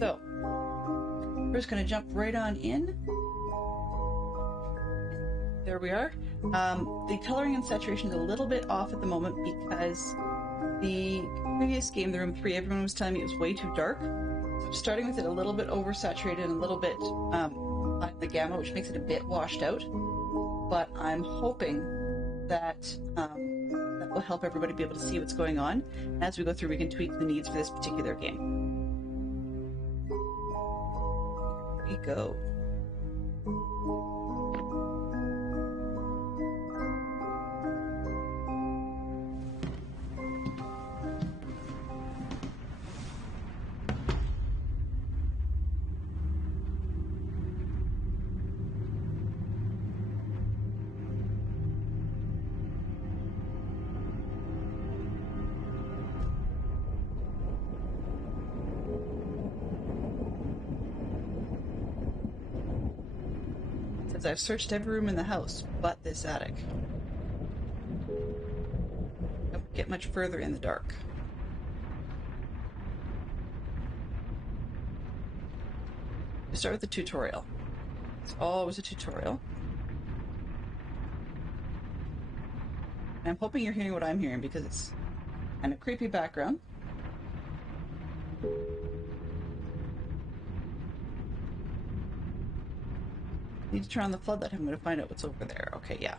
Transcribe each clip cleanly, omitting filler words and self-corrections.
So, we're just going to jump right on in. There we are. The coloring and saturation is a little bit off at the moment because the previous game, The Room 3, everyone was telling me it was way too dark. So starting with it a little bit oversaturated and a little bit high in the gamma, which makes it a bit washed out. But I'm hoping that that will help everybody be able to see what's going on. And as we go through, we can tweak the needs for this particular game. Here we go. I've searched every room in the house but this attic. Don't get much further in the dark. We start with the tutorial. It's always a tutorial. And I'm hoping you're hearing what I'm hearing because it's kind of creepy background. Need to turn on the floodlight. I'm going to find out what's over there. Okay, yeah.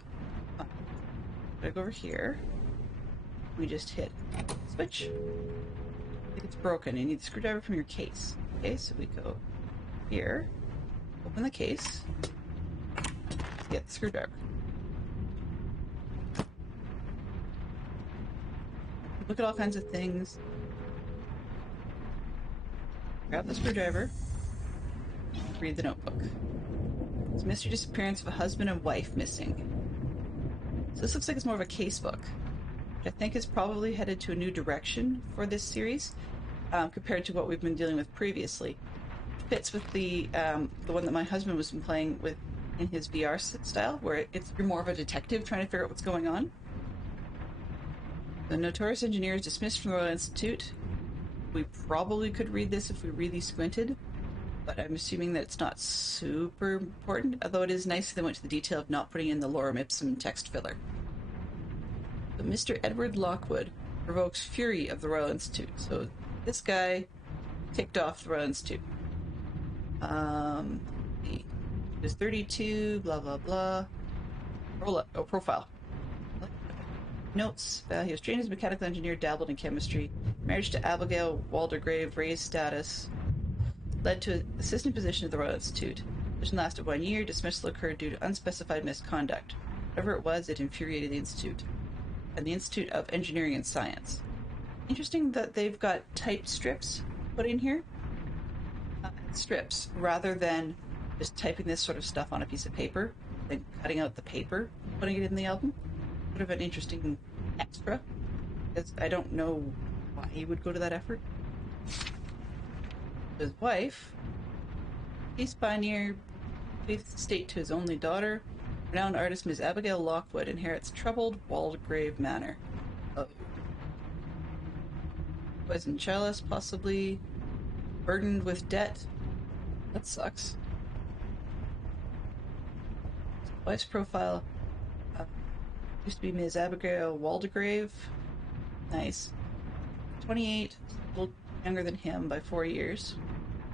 Gotta go over here. We just hit switch. I think it's broken. You need the screwdriver from your case. Okay, so we go here, open the case, get the screwdriver. Look at all kinds of things. Grab the screwdriver. Read the notebook. It's mystery disappearance of a husband and wife missing. So this looks like it's more of a case book, which I think is probably headed to a new direction for this series compared to what we've been dealing with previously. It fits with the one that my husband was playing with in his VR style, where you're more of a detective trying to figure out what's going on. The notorious engineer is dismissed from the Royal Institute. We probably could read this if we really squinted, but I'm assuming that it's not super important, although it is nice that they went to the detail of not putting in the lorem ipsum text filler. So Mr. Edward Lockwood provokes fury of the Royal Institute. So this guy kicked off the Royal Institute. He was 32, blah, blah, blah. Profile. Notes, he was trained as a mechanical engineer, dabbled in chemistry. Marriage to Abigail Waldegrave, raised status. Led to an assistant position at the Royal Institute. Position lasted 1 year. Dismissal occurred due to unspecified misconduct. Whatever it was, it infuriated the Institute. And the Institute of Engineering and Science. Interesting that they've got typed strips put in here. Strips, rather than just typing this sort of stuff on a piece of paper, then cutting out the paper, putting it in the album. Sort of an interesting extra, because I don't know why he would go to that effort. His wife, peace pioneer, bequeaths the estate to his only daughter. Renowned artist Miss Abigail Lockwood inherits troubled Waldegrave Manor. Oh. Poison chalice, possibly. Burdened with debt. That sucks. Wife's profile. Used to be Ms. Abigail Waldegrave. Nice. 28, a little younger than him by 4 years.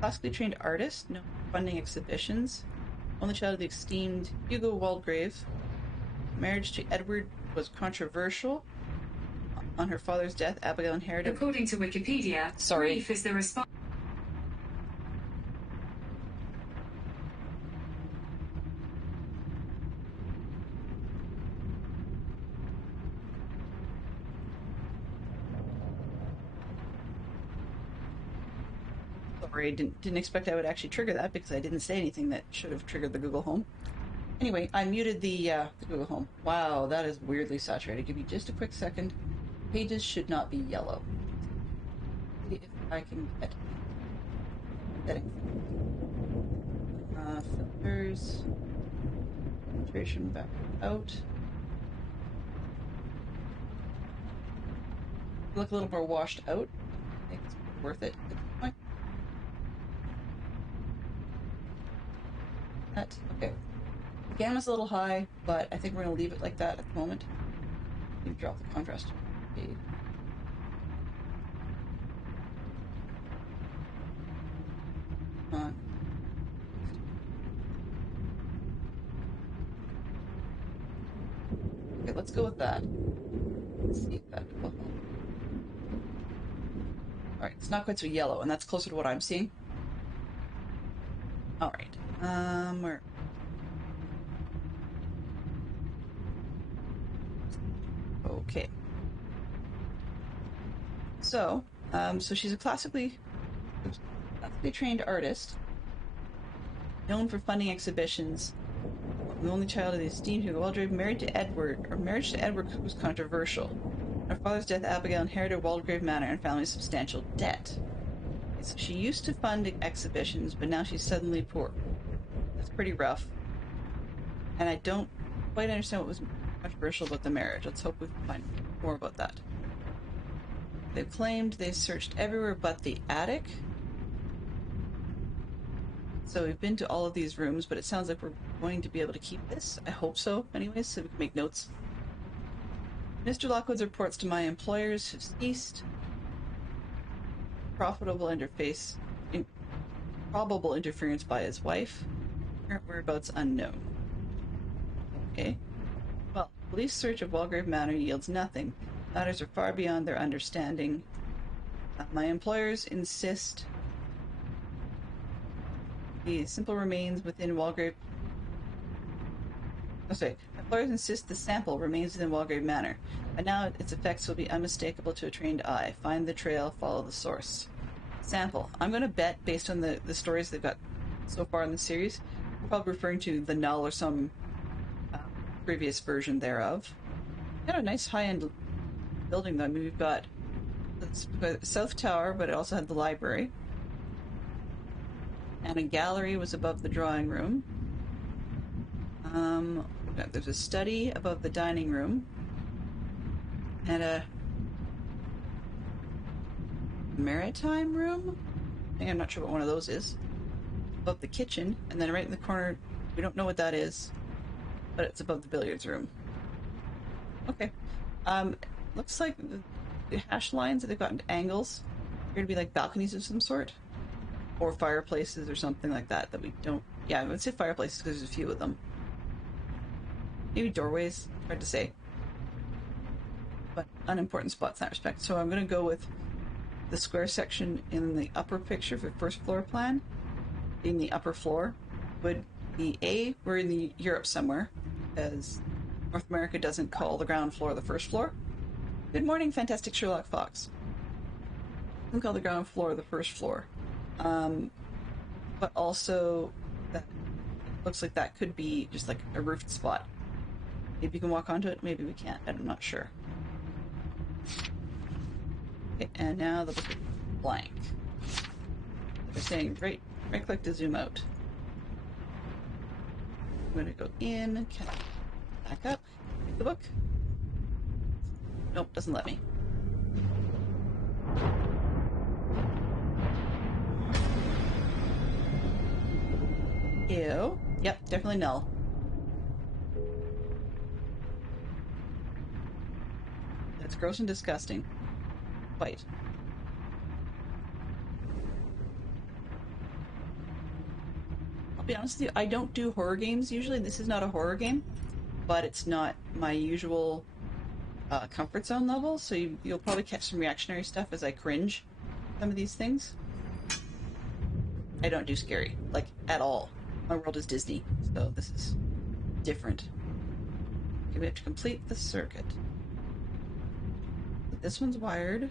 Classically trained artist, no funding exhibitions. Only child of the esteemed Hugo Waldegrave. Marriage to Edward was controversial. On her father's death, Abigail inherited... According to Wikipedia, grief is the response... Sorry, I didn't expect I would actually trigger that because I didn't say anything that should have triggered the Google Home. Anyway, I muted the Google Home. Wow, that is weirdly saturated. Give me just a quick second. Pages should not be yellow. If I can get settings. Filters. Saturation back out. Look a little more washed out. I think it's worth it at this point. That, okay. The gamma's a little high, but I think we're going to leave it like that at the moment. Maybe drop the contrast. Okay. Okay, let's go with that. Let's see if that will help. Alright, it's not quite so yellow, and that's closer to what I'm seeing. Alright, where? Okay. So she's a classically trained artist, known for funding exhibitions. The only child of the esteemed Hugo Waldegrave, marriage to Edward was controversial. On her father's death, Abigail inherited Waldegrave Manor and family's substantial debt. So she used to fund exhibitions, but now she's suddenly poor. That's pretty rough. And I don't quite understand what was controversial about the marriage. Let's hope we find more about that. They've claimed they searched everywhere but the attic. So we've been to all of these rooms, but it sounds like we're going to be able to keep this. I hope so, anyways, so we can make notes. Mr. Lockwood's reports to my employers have ceased. Probable interference by his wife. Current whereabouts unknown. Okay. Well, police search of Waldegrave Manor yields nothing. Matters are far beyond their understanding. My employers insist the simple remains within Waldegrave. Employers insist the sample remains within Waldegrave Manor, and now its effects will be unmistakable to a trained eye. Find the trail, follow the source. Sample. I'm going to bet, based on the stories they've got so far in the series, we're probably referring to the Null or some previous version thereof. Got a nice high-end building, though. I mean, we've got the South Tower, but it also had the library. And a gallery was above the drawing room. There's a study above the dining room. And a maritime room? I think I'm not sure what one of those is. Above the kitchen, and then right in the corner, we don't know what that is, but it's above the billiards room. Okay. Looks like the hash lines that they've got angles appear to be like balconies of some sort. Or fireplaces or something like that that we don't... Yeah, I would say fireplaces because there's a few of them. Maybe doorways. Hard to say. But unimportant spots in that respect. So I'm going to go with the square section in the upper picture for the first floor plan. In the upper floor would be we're in the Europe somewhere, as North America doesn't call the ground floor the first floor. Good morning, Fantastic Sherlock Fox. Doesn't call the ground floor the first floor. But also that looks like that could be just like a roofed spot. Maybe you can walk onto it, maybe we can't, I'm not sure. Okay, and now the book is blank. They're saying right click to zoom out. I'm gonna go in, back up, read the book. Nope, doesn't let me. Ew. Yep, definitely null. That's gross and disgusting. Quite. I'll be honest with you, I don't do horror games usually. This is not a horror game, but it's not my usual comfort zone level, so you'll probably catch some reactionary stuff as I cringe some of these things. I don't do scary, like, at all. My world is Disney, so this is different. Okay, we have to complete the circuit. This one's wired.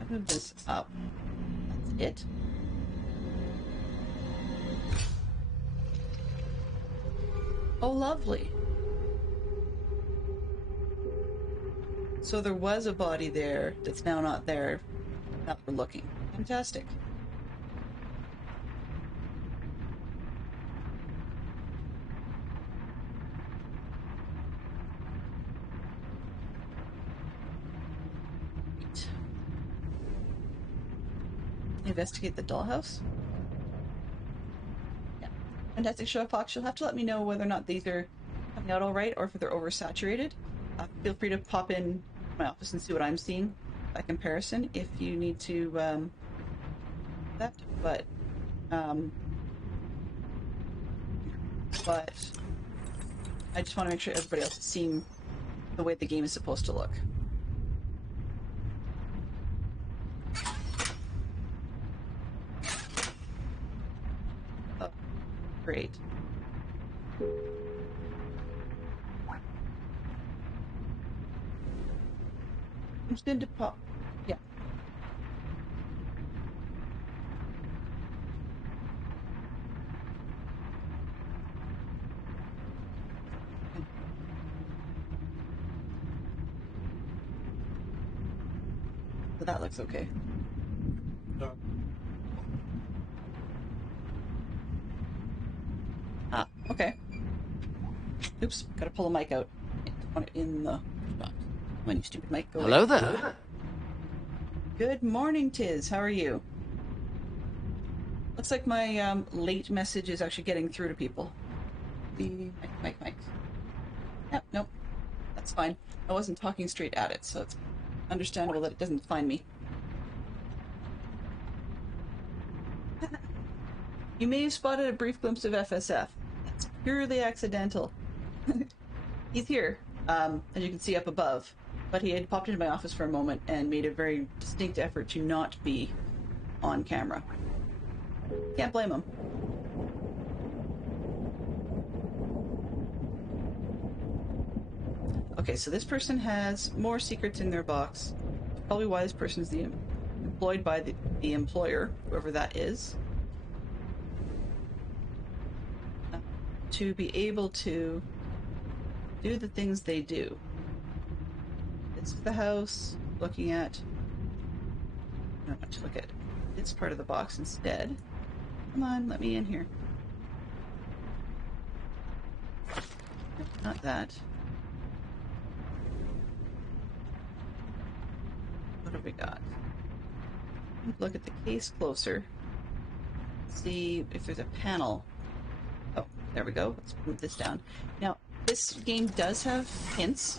I move this up. That's it. Oh, lovely. So there was a body there that's now not there. Now we're looking. Fantastic. Investigate the dollhouse. Fantastic Show Fox, you'll have to let me know whether or not these are coming out all right or if they're oversaturated. Feel free to pop in my office and see what I'm seeing by comparison if you need to that. But I just want to make sure everybody else is seeing the way the game is supposed to look. Oh, great. I'm just going to pop. Yeah. So that looks okay. No. Ah, okay. Oops, gotta pull the mic out. Want it in the... Come on, you stupid mic, go Hello away. there. Good morning, Tiz. How are you? Looks like my late message is actually getting through to people. The mic. Yep, nope. That's fine. I wasn't talking straight at it, so it's understandable that it doesn't find me. You may have spotted a brief glimpse of FSF. That's purely accidental. He's here, as you can see up above, but he had popped into my office for a moment and made a very distinct effort to not be on camera. Can't blame him. Okay, so this person has more secrets in their box. Probably why this person's employed by the employer, whoever that is. To be able to do the things they do. This is the house, looking at... I want to look at this part of the box instead. Come on, let me in here. No, not that. What have we got? Look at the case closer. See if there's a panel. Oh, there we go. Let's move this down. Now, this game does have hints,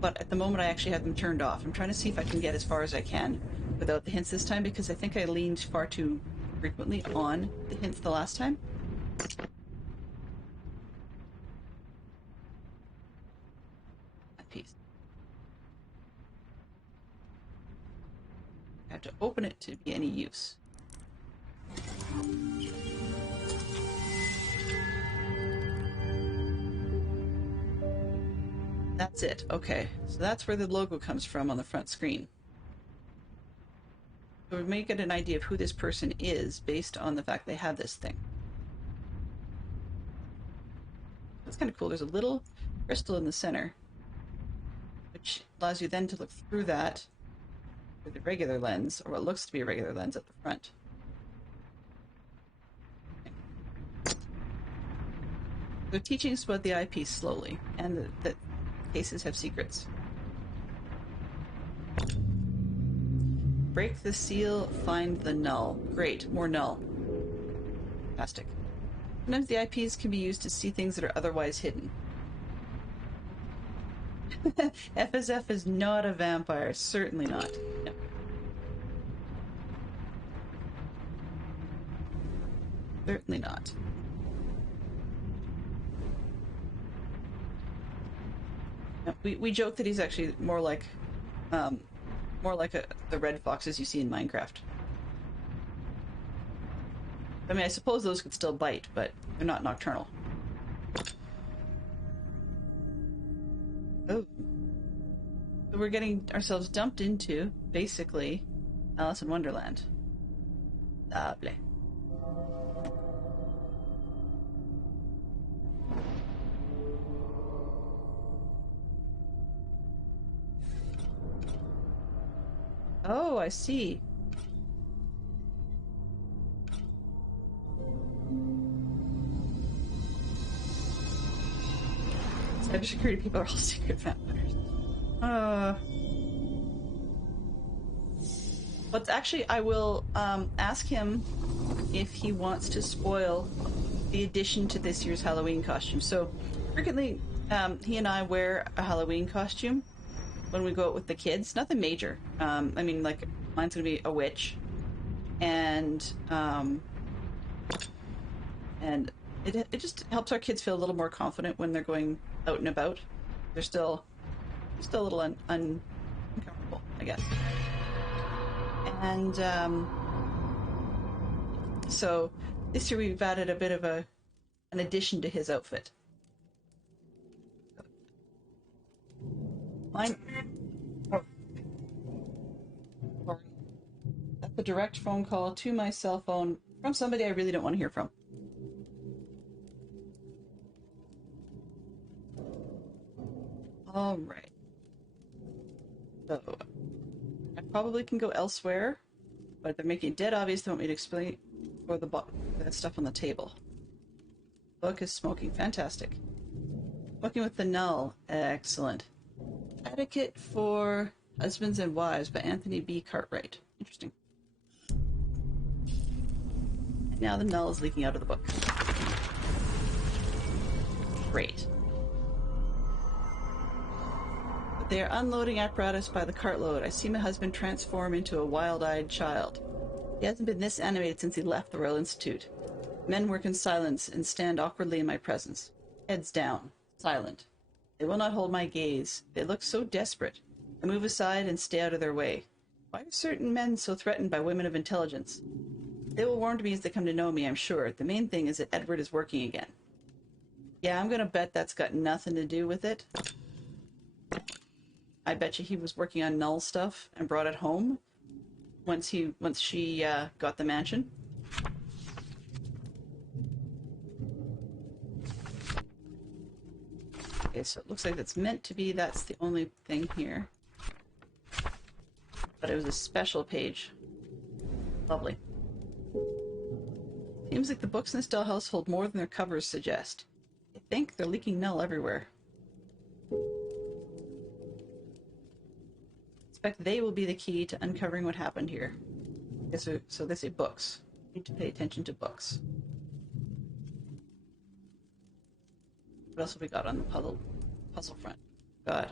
but at the moment I actually have them turned off. I'm trying to see if I can get as far as I can without the hints this time, because I think I leaned far too frequently on the hints the last time. That piece. I have to open it to be any use. That's it. Okay, so that's where the logo comes from on the front screen. So we may get an idea of who this person is based on the fact they have this thing. That's kind of cool. There's a little crystal in the center, which allows you then to look through that with a regular lens, or what looks to be a regular lens at the front. They're teaching us about the eyepiece slowly, and that cases have secrets. Break the seal, find the null. Great, more null. Fantastic. Sometimes the eyepiece can be used to see things that are otherwise hidden. FSF is not a vampire, certainly not. No. Certainly not. No, we joke that he's actually more like the red foxes you see in Minecraft. I mean, I suppose those could still bite, but they're not nocturnal. Oh. So we're getting ourselves dumped into, basically, Alice in Wonderland. Lovely. Oh, I see. Cybersecurity people are all secret vampires. But actually, I will ask him if he wants to spoil the addition to this year's Halloween costume. So, frequently, he and I wear a Halloween costume when we go out with the kids. Nothing major. I mean, like, mine's gonna be a witch, and it just helps our kids feel a little more confident when they're going out and about. They're still a little uncomfortable, I guess. And so this year we've added a bit of an addition to his outfit. Mine. Oh. Sorry. That's a direct phone call to my cell phone from somebody I really don't want to hear from. All right. So I probably can go elsewhere, but they're making it dead obvious they want me to explain for the stuff on the table. Book is smoking. Fantastic. Working with the Null. Excellent. Etiquette for Husbands and Wives by Anthony B. Cartwright. Interesting. And now the Null is leaking out of the book. Great. They are unloading apparatus by the cartload. I see my husband transform into a wild-eyed child. He hasn't been this animated since he left the Royal Institute. Men work in silence and stand awkwardly in my presence. Heads down. Silent. They will not hold my gaze. They look so desperate. I move aside and stay out of their way. Why are certain men so threatened by women of intelligence? They will warn me as they come to know me, I'm sure. The main thing is that Edward is working again. Yeah, I'm gonna bet that's got nothing to do with it. I bet you he was working on Null stuff and brought it home once she got the mansion. Okay, so it looks like it's meant to be that's the only thing here. But it was a special page. Lovely. Seems like the books in the Stell house hold more than their covers suggest. I think they're leaking Null everywhere. Expect they will be the key to uncovering what happened here. Yes, so they say books. Need to pay attention to books. What else have we got on the puzzle front? Got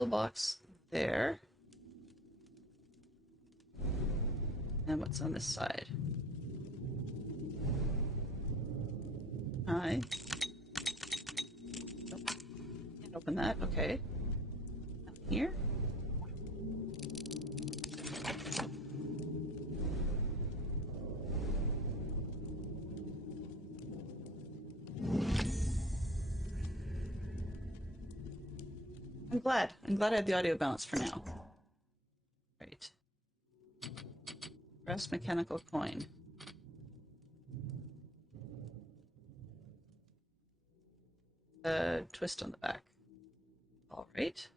the box there. And what's on this side? Hi. Nope. Can't open that. Okay. Nothing here. I'm glad I had the audio balance for now. Right. Brass mechanical coin. Twist on the back. All right.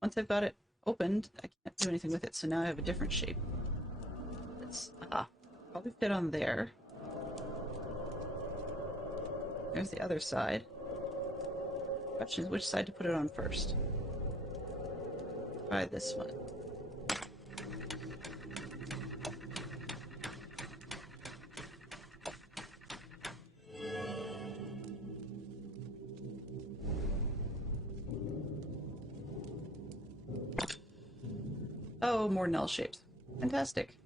Once I've got it opened, I can't do anything with it, so now I have a different shape. It's, probably fit on there. There's the other side. Question is which side to put it on first. Try this one. Oh, more null shapes. Fantastic.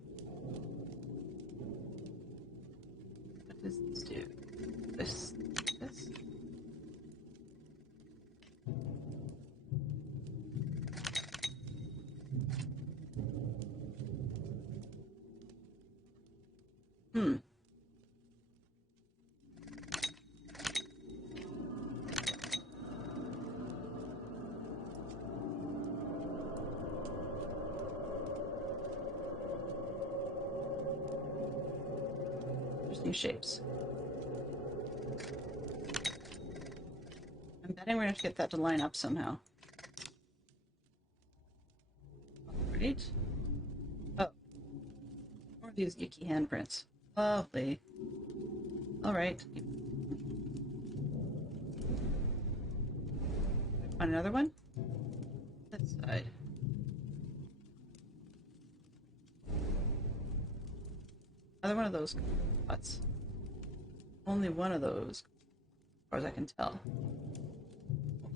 What does this do? This. Interesting shapes. I'm betting we're gonna have to get that to line up somehow. Alright. Oh. More of these geeky handprints. Lovely. Alright. Find another one? This side. Another one of those spots. Only one of those, as far as I can tell.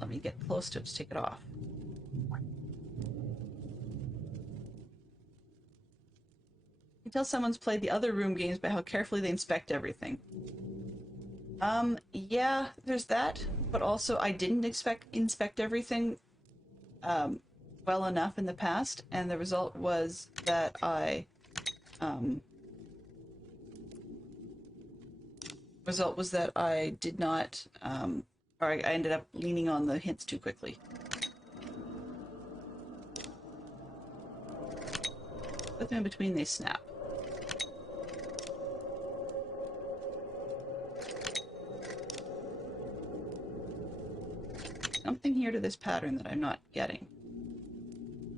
Let me get close to it to take it off. You can tell someone's played the other room games by how carefully they inspect everything. Yeah, there's that, but also I didn't inspect everything well enough in the past, and the result was that I did not, or I ended up leaning on the hints too quickly. Put them in between, they snap. Something here to this pattern that I'm not getting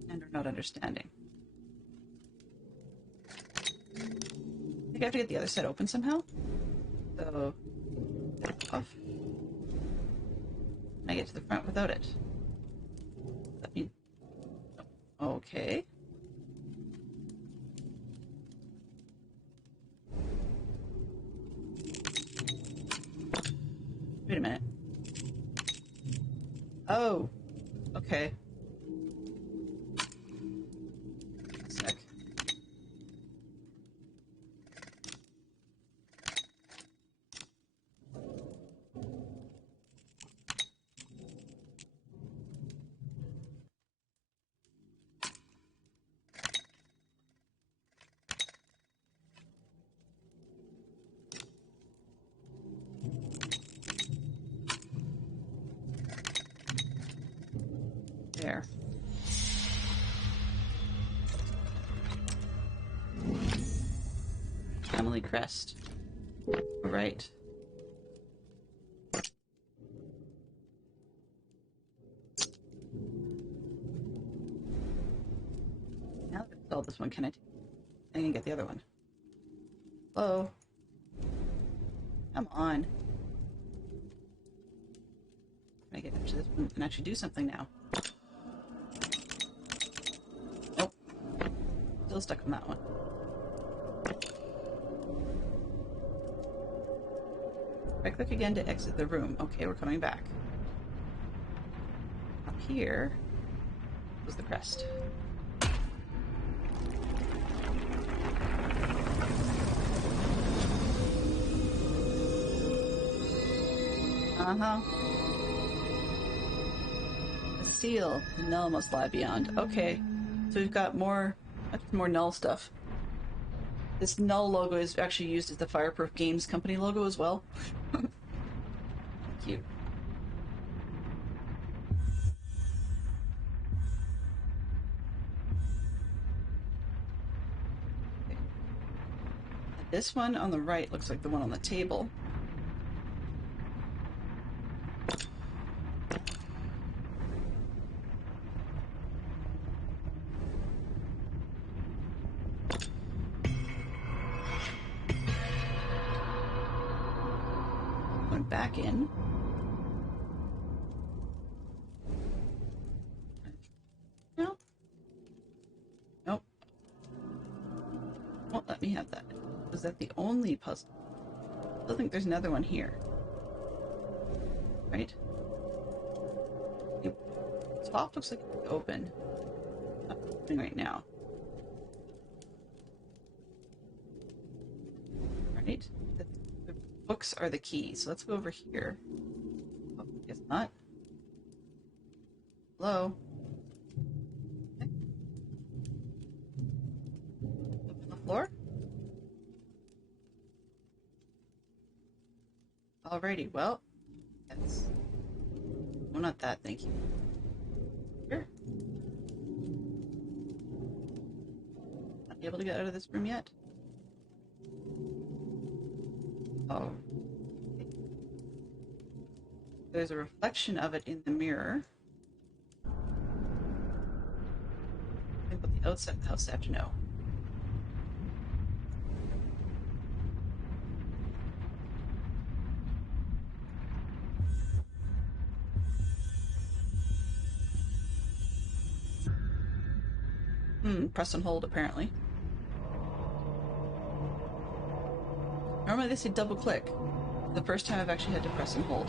and or not understanding. I think I have to get the other side open somehow. So, off. And I get to the front without it. That means, okay. Wait a minute. Oh, okay. A sec. There. Emily Crest. All right. Now that I've solved this one, can I can get the other one? Hello? Come on. Can I get up to this one and actually do something now? Nope. Still stuck on that one. Right click again to exit the room. Okay, we're coming back. Up here was the crest. Uh-huh. The seal. The null must lie beyond. Okay. So we've got more null stuff. This null logo is actually used as the Fireproof Games company logo as well. Cute. Okay. This one on the right looks like the one on the table. Back in. No. Nope. Won't let me have that. Was that the only puzzle? I still think there's another one here. Right? The top looks like it's open. Not open right now. Right? The books are the key, so let's go over here. Oh, guess not. Hello? Okay. Open the floor? Alrighty, well, that's... Oh, not that, thank you. Here? Not able to get out of this room yet? Oh. Okay. There's a reflection of it in the mirror. I think what the outside of the house I have to know. Press and hold, apparently. Normally they say double click. The first time I've actually had to press and hold.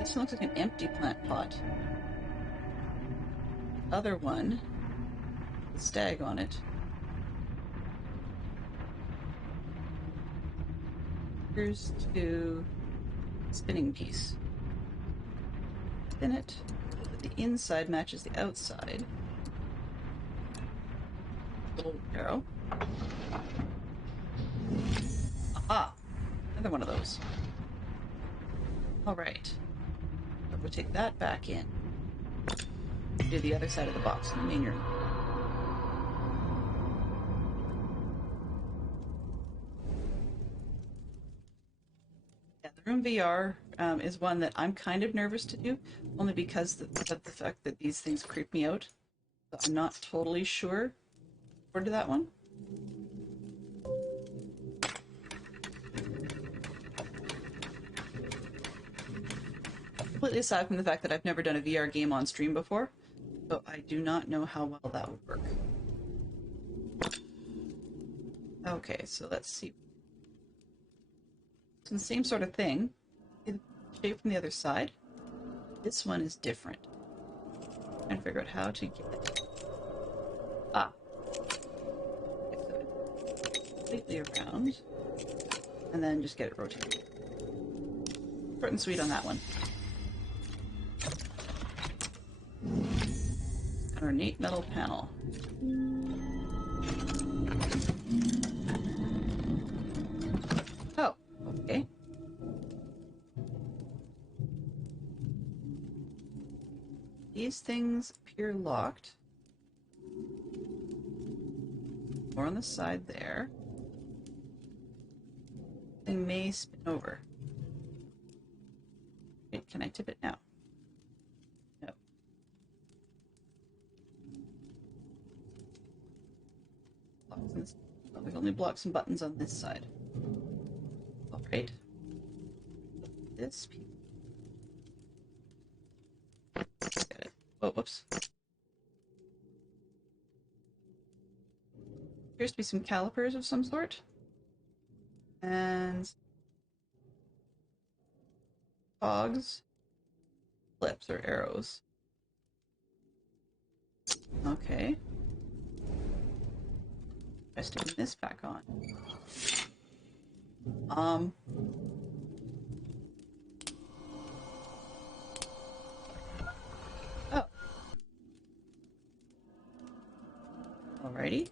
This one looks like an empty plant pot. Other one, the stag on it. Here's to spinning piece. Spin it. The inside matches the outside. Little arrow. Aha! Another one of those. Alright. We'll take that back in. Do the other side of the box in the main room. Yeah, the room VR is one that I'm kind of nervous to do, only because of the fact that these things creep me out. So I'm not totally sure for to that one. Completely aside from the fact that I've never done a VR game on stream before, so I do not know how well that would work. Okay, so let's see. It's the same sort of thing. The shape from the other side. This one is different. I'm trying to figure out how to get it. Ah. Okay, so completely around. And then just get it rotated. Short and sweet on that one. An ornate metal panel. Oh, okay. These things appear locked. More on the side there. They may spin over. Wait, can I tip it now? No. Oh, we've only blocks and buttons on this side. Alright. This piece. Get it. Oh, whoops. Appears to be some calipers of some sort. And cogs. Flips or arrows. Okay. Try sticking this back on. Oh. Alrighty.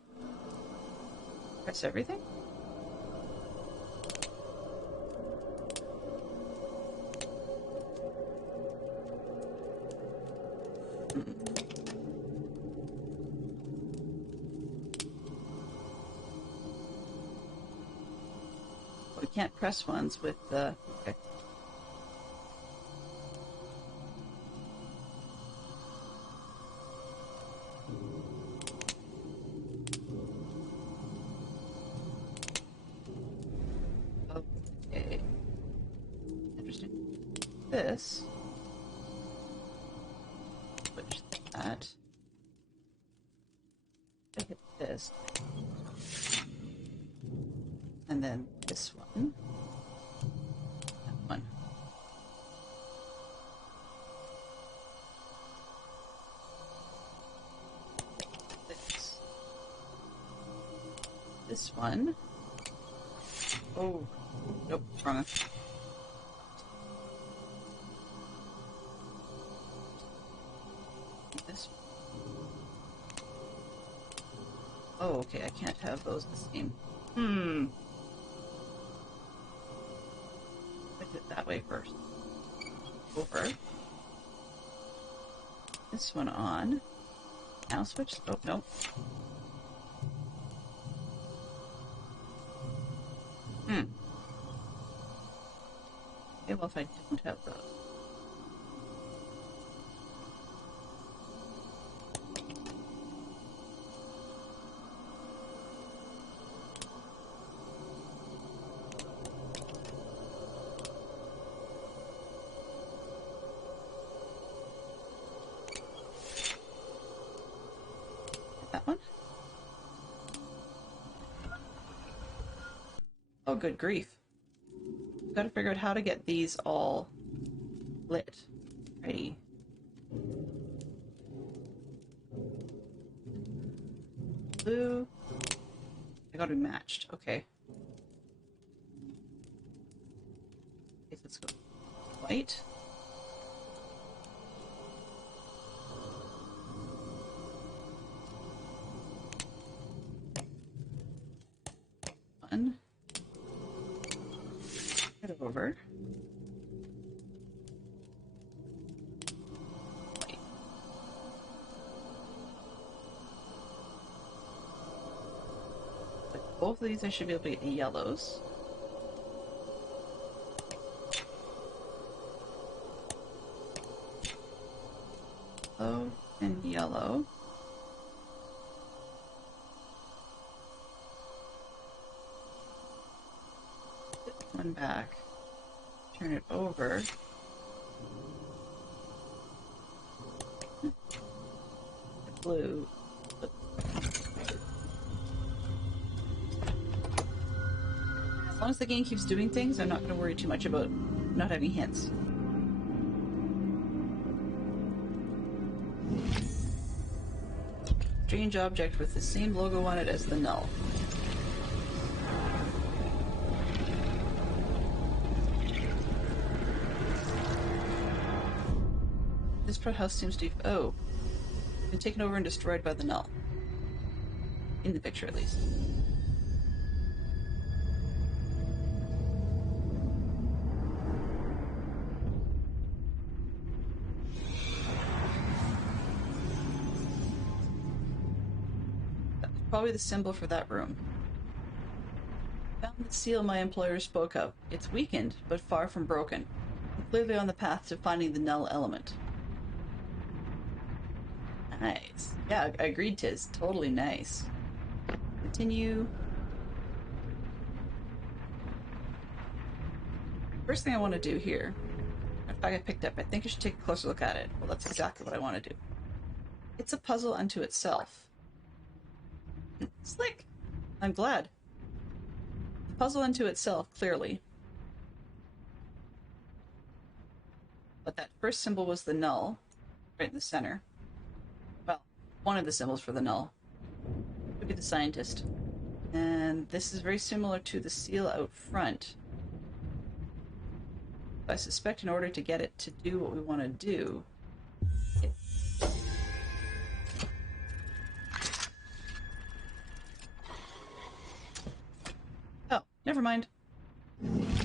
Press everything. We can't press ones with the... Okay. Okay. Interesting. This. Switch that. I hit this. And then this one. That one. This one. Oh, nope, wrong one. This one. Oh, okay, I can't have those the same. I did it that way first. Over. This one on. Now switch. Oh, no. Okay, well, if I don't have those. That one? Oh, good grief. Gotta figure out how to get these all lit. Ready. Blue. They gotta be matched. Okay. Okay, so let's go white. One. Head over. White. With both of these, I should be able to get yellows. Yellow and yellow. One back. Turn it over. Blue. As long as the game keeps doing things, I'm not going to worry too much about not having hints. Strange object with the same logo on it as the null. This house seems to be... Oh. Been taken over and destroyed by the null. In the picture, at least. That's probably the symbol for that room. Found the seal my employer spoke of. It's weakened, but far from broken. I'm clearly on the path to finding the null element. Nice. Yeah, I agreed, Tiz. Totally nice. Continue. First thing I want to do here, in fact I picked up, I think I should take a closer look at it. Well, that's exactly what I want to do. It's a puzzle unto itself. Slick! I'm glad. The puzzle unto itself, clearly. But that first symbol was the null, right in the center. Well, one of the symbols for the null. Could be the scientist. And this is very similar to the seal out front. I suspect in order to get it to do what we want to do... Oh, never mind.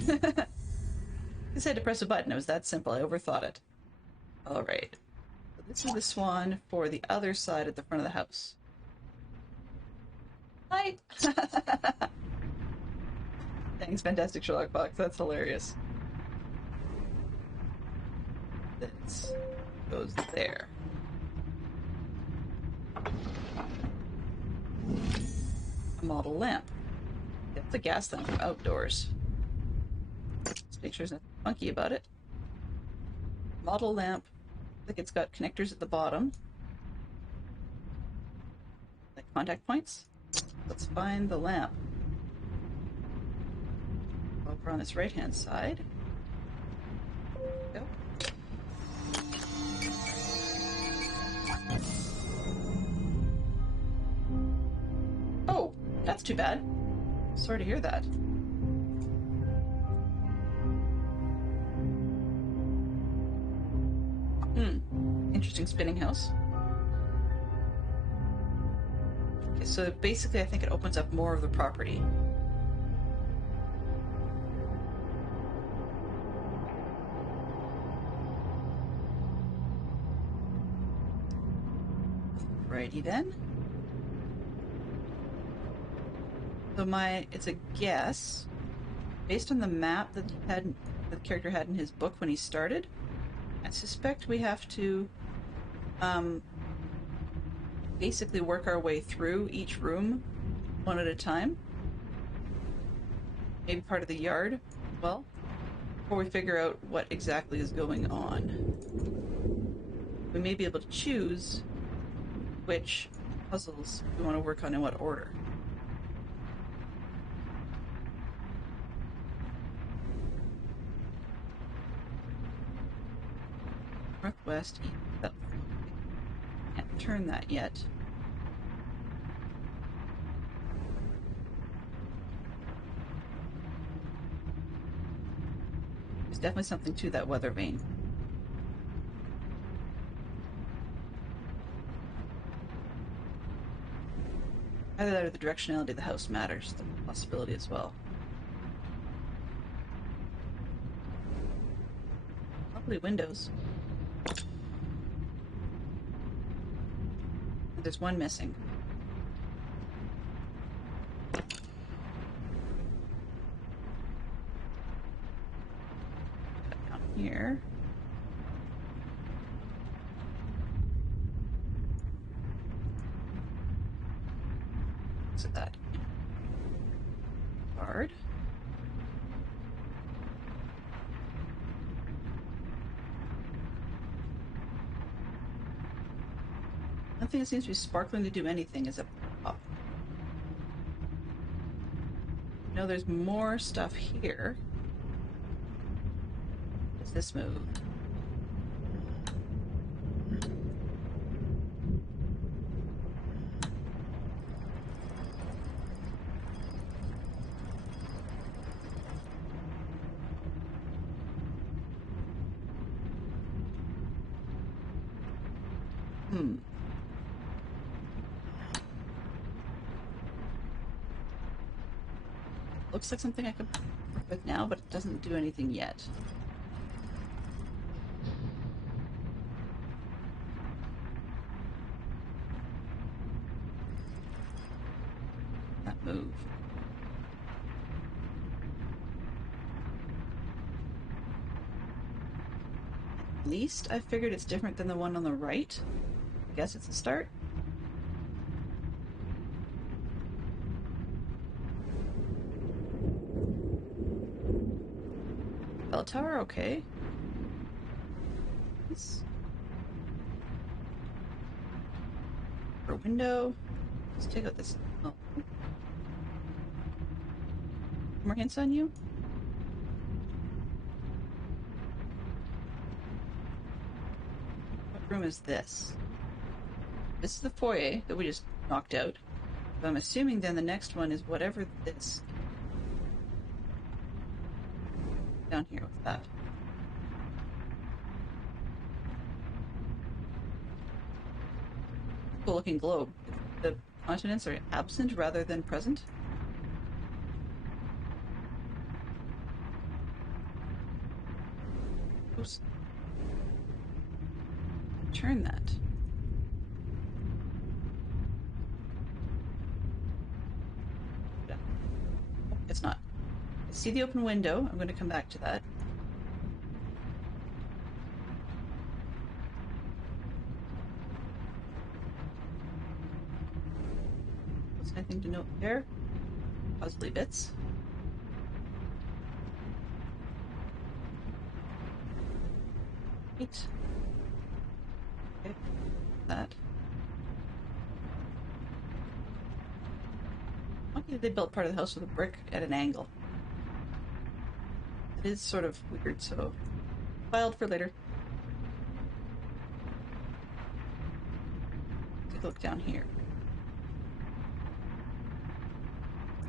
I just had to press a button. It was that simple. I overthought it. Alright. So this is the swan for the other side at the front of the house. Hi! Thanks, Fantastic Sherlock Fox. That's hilarious. This goes there. A model lamp. That's a gas lamp from outdoors. Let's make sure there's nothing funky about it. Model lamp. Like it's got connectors at the bottom. Like contact points. Let's find the lamp. Over on this right-hand side. Go. Oh, that's too bad. Sorry to hear that. Interesting spinning house. Okay, so basically I think it opens up more of the property. Righty then. So it's a guess based on the map that the character had in his book when he started. I suspect we have to basically work our way through each room one at a time. Maybe part of the yard, well, before we figure out what exactly is going on. We may be able to choose which puzzles we want to work on in what order. Northwest, east, south. Can't turn that yet. There's definitely something to that weather vane. Either that or the directionality of the house matters, the possibility as well. Probably windows. There's one missing. Down here. What's that? Card. Nothing that seems to be sparkling to do anything is a pop. No, there's more stuff here. Does this move? Looks like something I could work with now, but it doesn't do anything yet. That move. At least I figured it's different than the one on the right. I guess it's a start. Bell tower, okay. Nice. For window. Let's take out this. Oh. More hints on you? What room is this? This is the foyer that we just knocked out. So I'm assuming then the next one is whatever this. Down here, what's that? Cool looking globe. The continents are absent rather than present. Oops. Turn that. Yeah. It's not. I see the open window. I'm going to come back to that. Was anything to note there? Puzzly bits. Right. Okay. That. Okay, they built part of the house with a brick at an angle. It is sort of weird, so filed for later. Take a look down here.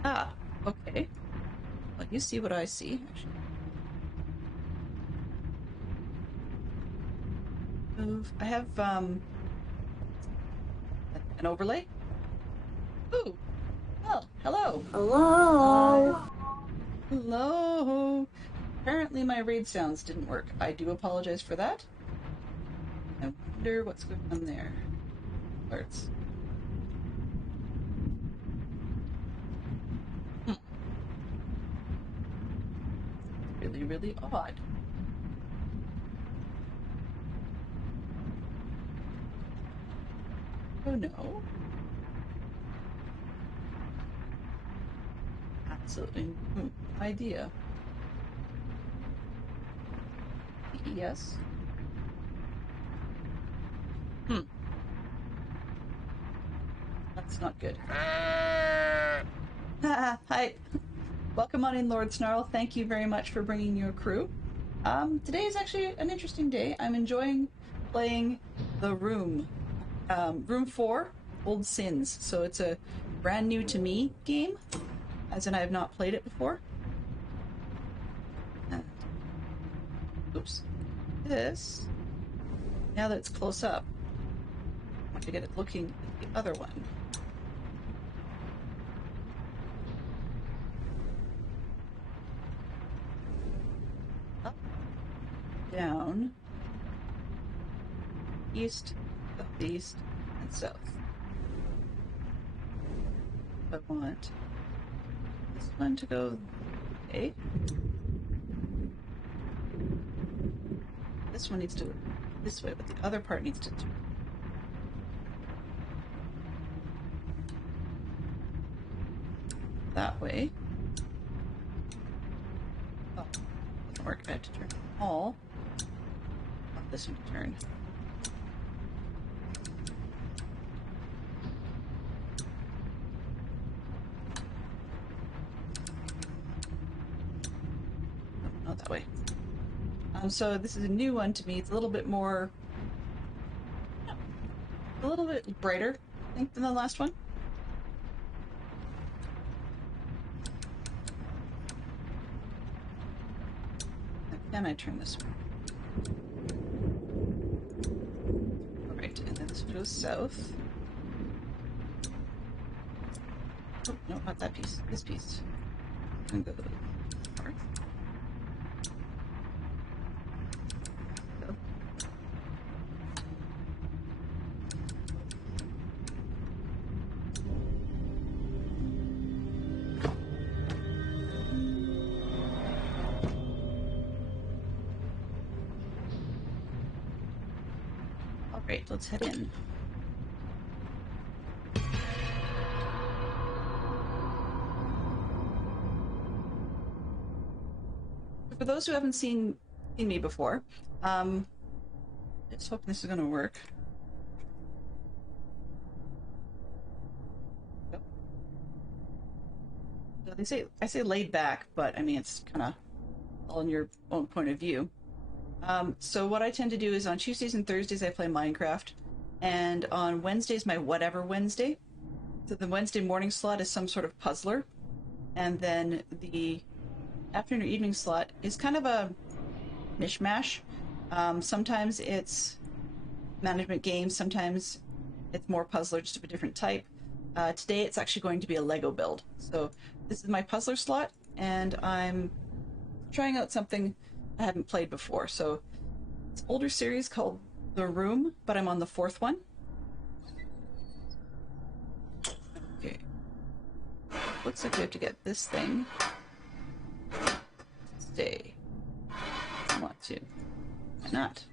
Ah, okay. Well, you see what I see, actually. Move. I have an overlay. Ooh. Well, hello. Hello. Hello. Apparently my raid sounds didn't work. I do apologize for that. I wonder what's going on there. Alerts. Really, really odd. Oh no. Absolutely no idea. Yes. It's not good. Hi. Welcome on in, Lord Snarl. Thank you very much for bringing your crew. Today is actually an interesting day. I'm enjoying playing The Room. Room 4, Old Sins. So it's a brand new to me game, as in I have not played it before. Oops. This, now that it's close up, I want to get it looking at the other one. Up, down, east, southeast, and south. I want this one to go A. This one needs to go this way, but the other part needs to turn. That way. Oh, doesn't work. I have to turn all. Want this one to turn. No, not that way. So this is a new one to me. It's a little bit more, a little bit brighter, I think, than the last one. Then I turn this one. Alright, and then this goes south. Oh, no, not that piece. This piece. And go north. Alright, let's head in. For those who haven't seen me before, just hoping this is going to work. Yep. So I say laid back, but I mean it's kind of all in your own point of view. So what I tend to do is on Tuesdays and Thursdays I play Minecraft, and on Wednesdays my Whatever Wednesday. So the Wednesday morning slot is some sort of puzzler, and then the afternoon or evening slot is kind of a mishmash. Sometimes it's management games, sometimes it's more puzzler, just of a different type. Today it's actually going to be a Lego build. So this is my puzzler slot, and I'm trying out something I haven't played before. So it's an older series called The Room, but I'm on the 4th one. Okay. Looks like we have to get this thing. Stay. I want to. Why not?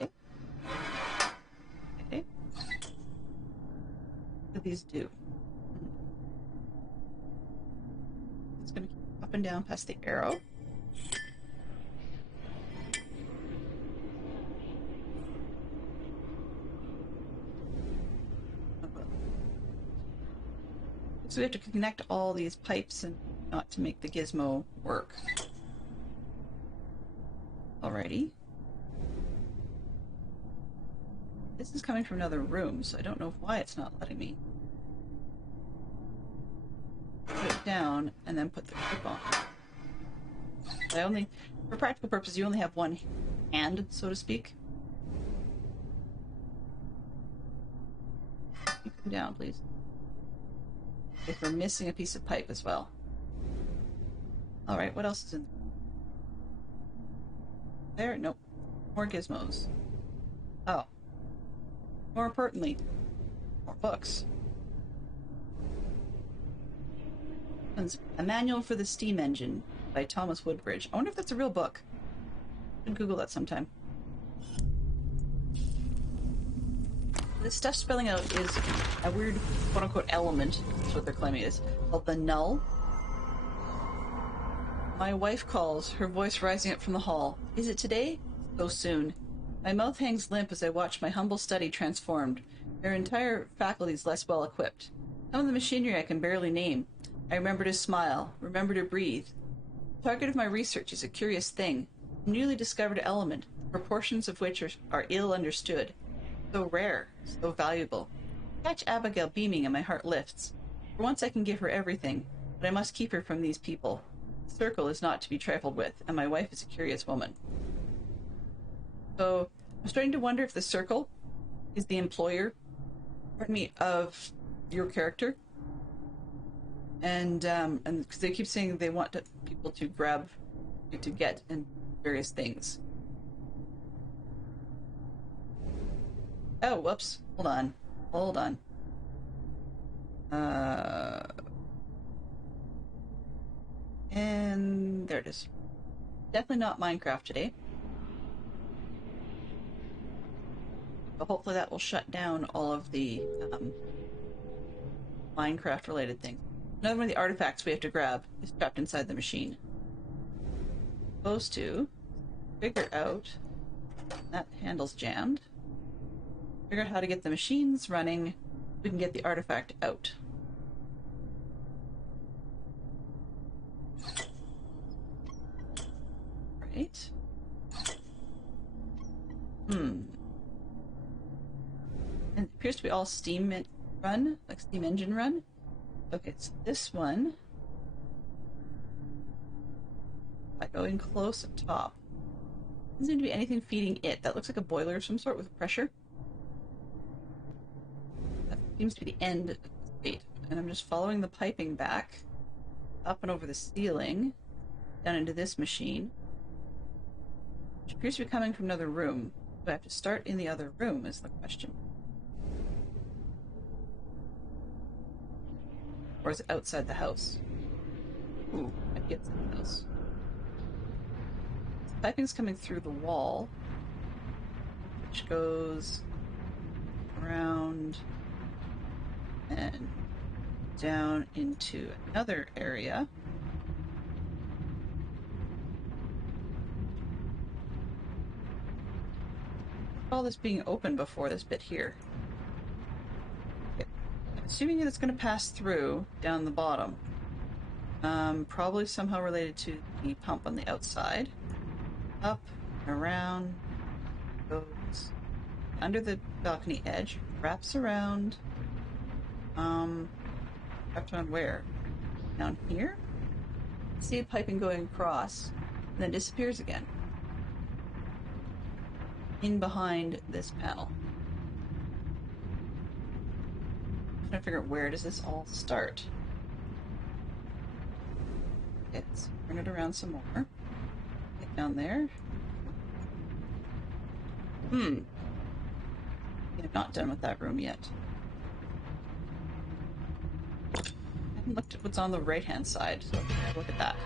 Okay. Okay. What do these do? It's going to keep up and down past the arrow. So we have to connect all these pipes and not to make the gizmo work. Alrighty. This is coming from another room, so I don't know why it's not letting me put it down and then put the clip on. I only, for practical purposes, you only have one hand, so to speak. You come down, please. If we're missing a piece of pipe as well. Alright, what else is in there? Nope. More gizmos. Oh. More importantly, more books. A Manual for the Steam Engine by Thomas Woodbridge. I wonder if that's a real book. I should Google that sometime. This stuff spelling out is a weird quote-unquote element, that's what they're claiming it is, called the null. My wife calls, her voice rising up from the hall. Is it today? So soon. My mouth hangs limp as I watch my humble study transformed. Their entire faculty is less well equipped. Some of the machinery I can barely name. I remember to smile, remember to breathe. The target of my research is a curious thing, a newly discovered element, proportions of which are ill understood. So rare, so valuable. I catch Abigail beaming and my heart lifts. For once I can give her everything, but I must keep her from these people. The circle is not to be trifled with, and my wife is a curious woman. So, I'm starting to wonder if the circle is the employer, pardon me, of your character. And because they keep saying they want people to grab, to get, and various things. Oh, whoops. Hold on. Hold on. And there it is. Definitely not Minecraft today. But hopefully that will shut down all of the Minecraft-related things. Another one of the artifacts we have to grab is trapped inside the machine. Supposed to figure out that handle's jammed. Figure out how to get the machines running. We can get the artifact out. Right. And it appears to be all Steam run, like Steam engine run. Okay, so this one, by going close up top, doesn't seem to be anything feeding it. That looks like a boiler of some sort with pressure. That seems to be the end of the state. And I'm just following the piping back, up and over the ceiling, down into this machine, which appears to be coming from another room. Do I have to start in the other room is the question. Or is it outside the house? Ooh, I'd get to the house. The piping's coming through the wall, which goes around and down into another area. All this being open before this bit here. Assuming that it's going to pass through down the bottom. Probably somehow related to the pump on the outside. Up, around, goes under the balcony edge, wraps around. Wrapped around where? Down here? See a piping going across, and then disappears again. In behind this panel. Trying to figure out where does this all start. Okay, let's turn it around some more. Get down there. I'm not done with that room yet. I haven't looked at what's on the right-hand side, so let's look at that.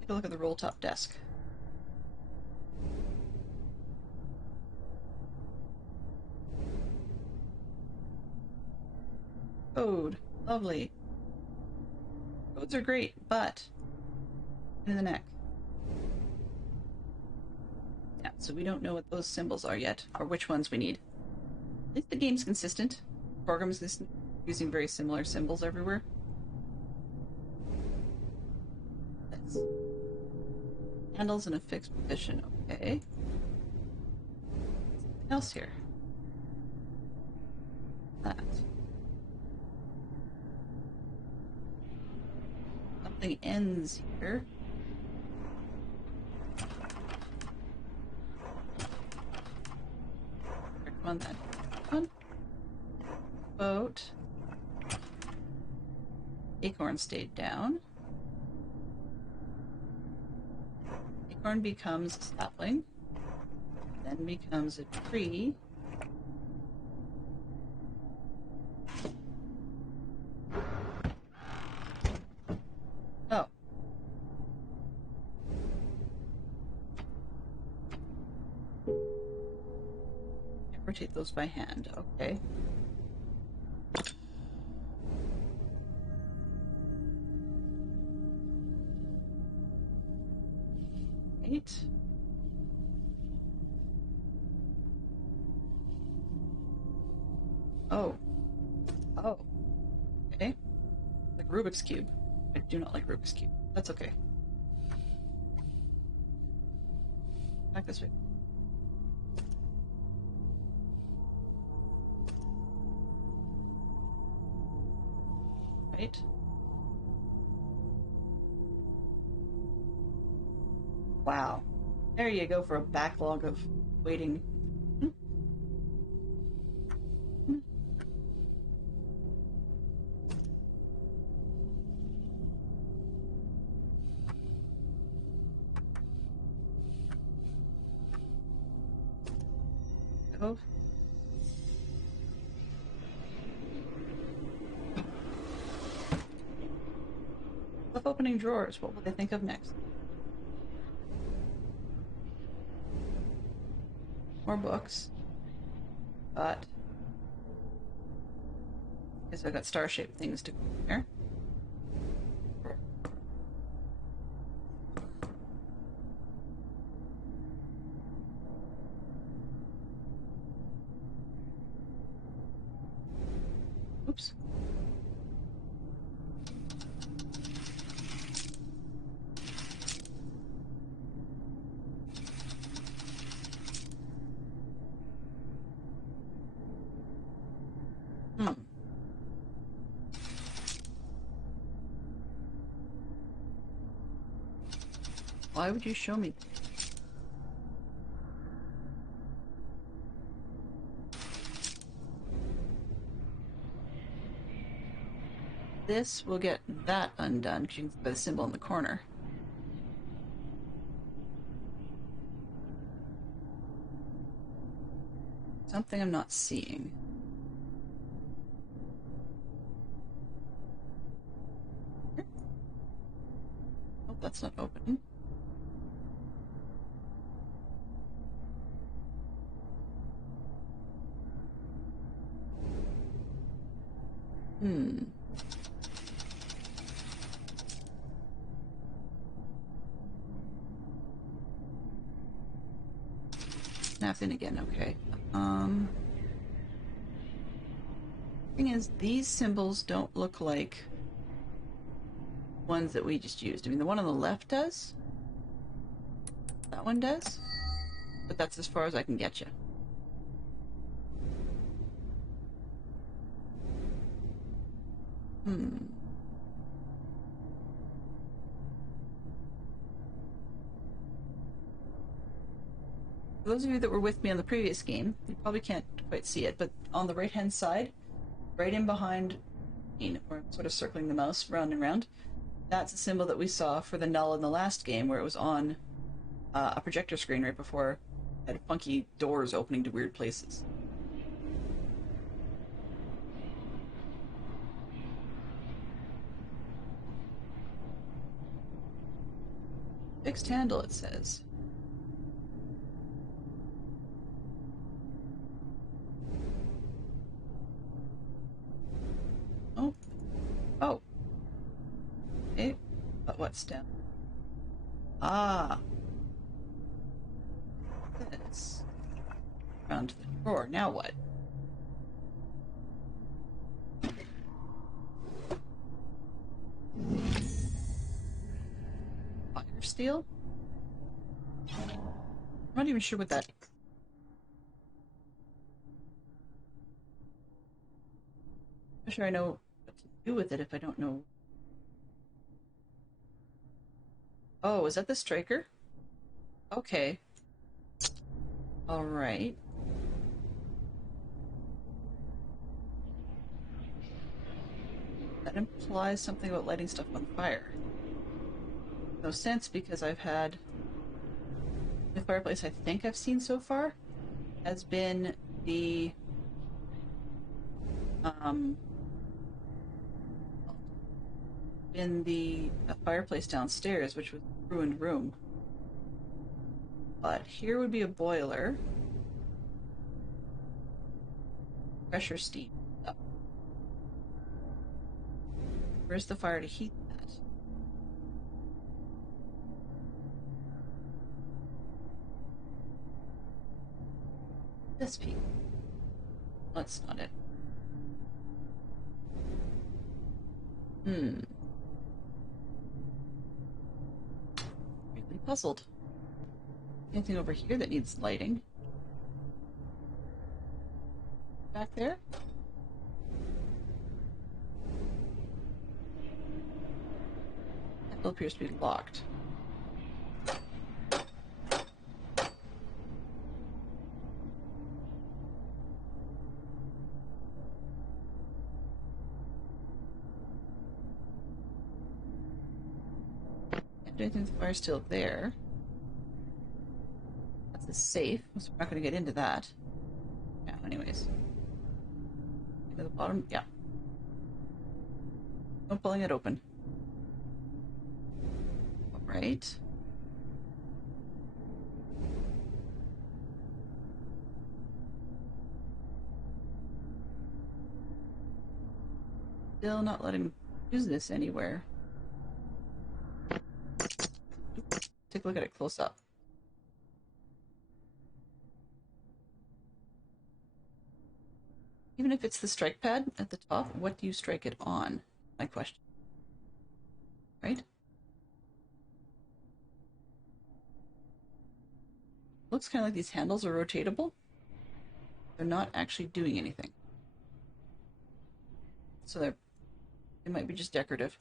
Take a look at the roll-top desk. Code. Lovely. Codes are great, but in the neck. Yeah, so we don't know what those symbols are yet, or which ones we need. At least the game's consistent. The program's using very similar symbols everywhere. That's handles in a fixed position. Okay. Something else here. That. Something ends here. Come on then. Come on. Boat. Acorn stayed down. Acorn becomes a sapling, then becomes a tree. Oh. Rotate those by hand, okay. Right. Oh. Oh. Okay. Like Rubik's Cube. I do not like Rubik's Cube. That's okay. Back this way. Right. Wow. There you go for a backlog of waiting. Oh. Love opening drawers. What will they think of next? More books. But guess I've got star-shaped things to go here. Oops. Why would you show me? This will get that undone because you can see the symbol in the corner. Something I'm not seeing. Oh, that's not open. Nothing again, okay. Thing is, these symbols don't look like ones that we just used. I mean, the one on the left does. That one does. But that's as far as I can get you. For those of you that were with me on the previous game, you probably can't quite see it, but on the right-hand side, right in behind, where I'm sort of circling the mouse round and round, that's a symbol that we saw for the null in the last game, where it was on a projector screen right before it had funky doors opening to weird places. Fixed handle, it says. Oh. Oh. Okay. But what's down? Ah. This. Round to the drawer. Now what? Fire steel? I'm not even sure what that is. I'm not sure I know what to do with it if I don't know. Oh, is that the striker? Okay. Alright. That implies something about lighting stuff on fire. No sense because I've had... The fireplace I think I've seen so far has been the... in the fireplace downstairs, which was a ruined room. But here would be a boiler. Pressure steam. Up. Where's the fire to heat that? This peak. That's not it. Really puzzled. Anything over here that needs lighting? Back there? That appears to be locked. I don't think the fire's still there. That's a safe, so we're not going to get into that. Yeah, anyways. To the bottom, yeah. No pulling it open. Alright. Still not letting me use this anywhere. Take a look at it close up. Even if it's the strike pad at the top, what do you strike it on? My question. Right? Looks kind of like these handles are rotatable. They're not actually doing anything. So they might be just decorative.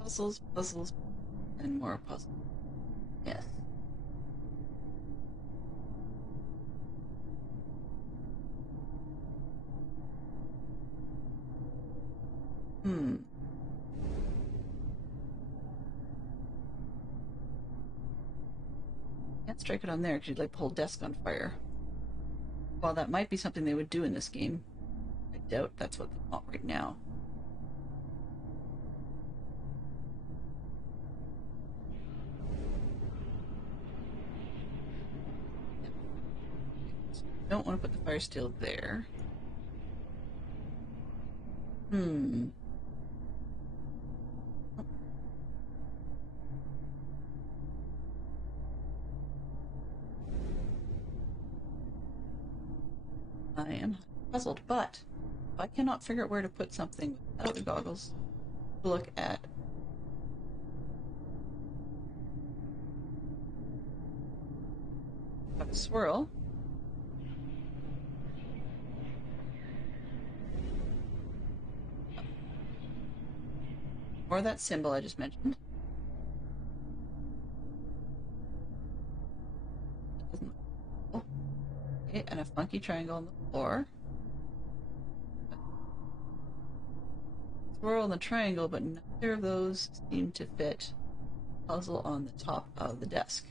Puzzles, puzzles, and more puzzles. Yes. Can't strike it on there because you'd like the whole desk on fire. While that might be something they would do in this game, I doubt that's what they want right now. Don't want to put the fire steel there. I am puzzled, but if I cannot figure out where to put something without the goggles, look at a swirl. Or that symbol I just mentioned. Okay, and a funky triangle on the floor. Swirl and the triangle, but neither of those seem to fit puzzle on the top of the desk.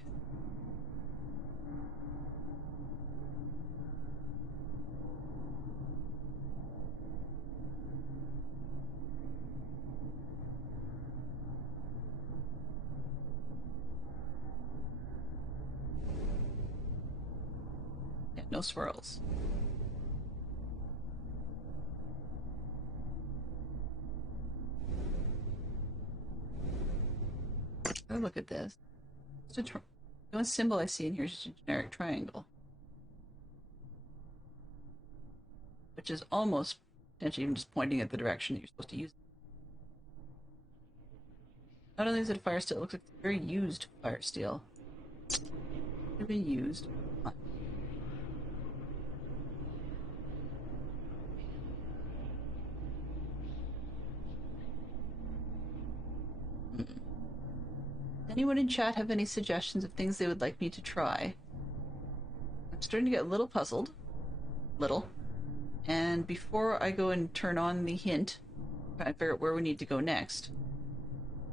Yeah, no swirls. Oh, look at this. The only symbol I see in here is just a generic triangle. Which is almost potentially even just pointing at the direction that you're supposed to use. Not only is it a fire steel, it looks like it's a very used fire steel. It's been used. Anyone in chat have any suggestions of things they would like me to try? I'm starting to get a little puzzled. Little. And before I go and turn on the hint, try and figure out where we need to go next,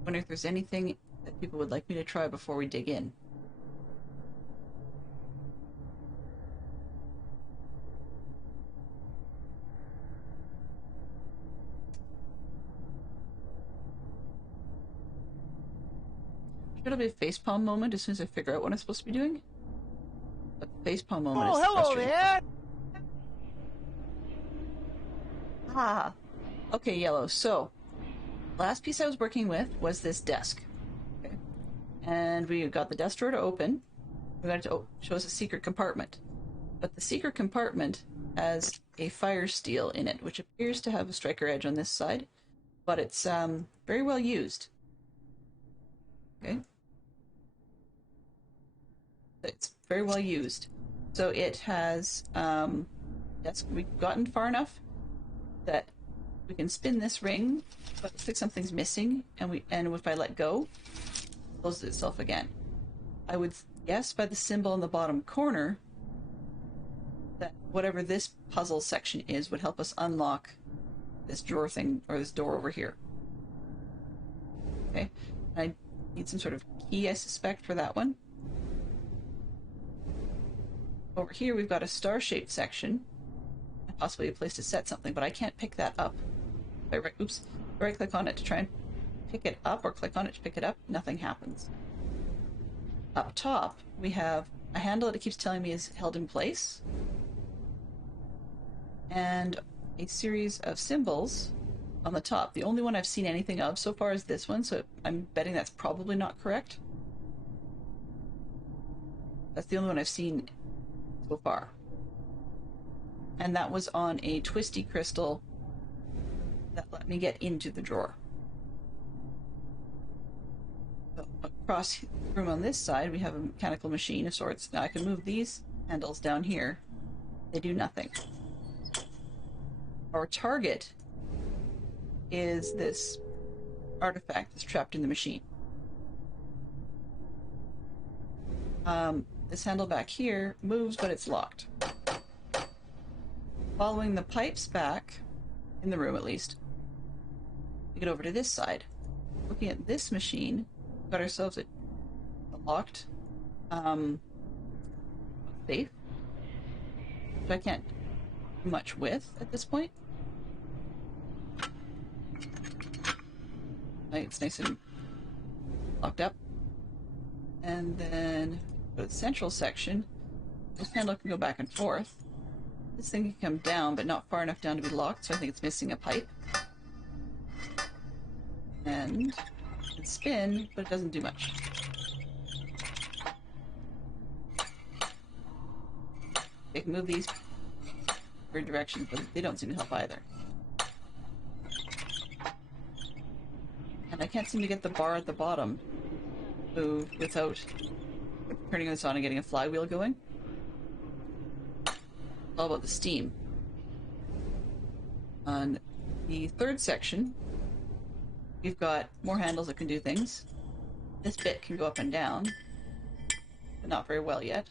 I wonder if there's anything that people would like me to try before we dig in. It'll be a facepalm moment as soon as I figure out what I'm supposed to be doing. But the facepalm moment is hello frustrating. there! Ah, okay, Yellow. So, last piece I was working with was this desk. Okay. And we got the desk drawer to open. We got it to show us a secret compartment. But the secret compartment has a fire steel in it, which appears to have a striker edge on this side, but it's very well used. Okay. It's very well used. So it has, we've gotten far enough that we can spin this ring, but it looks like something's missing, and if I let go, it closes itself again. I would guess by the symbol in the bottom corner that whatever this puzzle section is would help us unlock this drawer thing, or this door over here. Okay, I need some sort of key, I suspect, for that one. Over here we've got a star-shaped section, and possibly a place to set something, but I can't pick that up. If I right-click on it to try and pick it up, or click on it to pick it up, nothing happens. Up top, we have a handle that it keeps telling me is held in place, and a series of symbols on the top. The only one I've seen anything of so far is this one, so I'm betting that's probably not correct. That's the only one I've seen so far. And that was on a twisty crystal that let me get into the drawer. So across the room on this side, we have a mechanical machine of sorts. Now I can move these handles down here. They do nothing. Our target is this artifact that's trapped in the machine. This handle back here moves, but it's locked. Following the pipes back, in the room at least, we get over to this side. Looking at this machine, we've got ourselves a locked safe, which I can't do much with at this point. It's nice and locked up. And then go to the central section. This handle can go back and forth. This thing can come down, but not far enough down to be locked, so I think it's missing a pipe. And it can spin, but it doesn't do much. They can move these weird directions, but they don't seem to help either. And I can't seem to get the bar at the bottom move without turning this on and getting a flywheel going. It's all about the steam. On the third section, we've got more handles that can do things. This bit can go up and down, but not very well yet.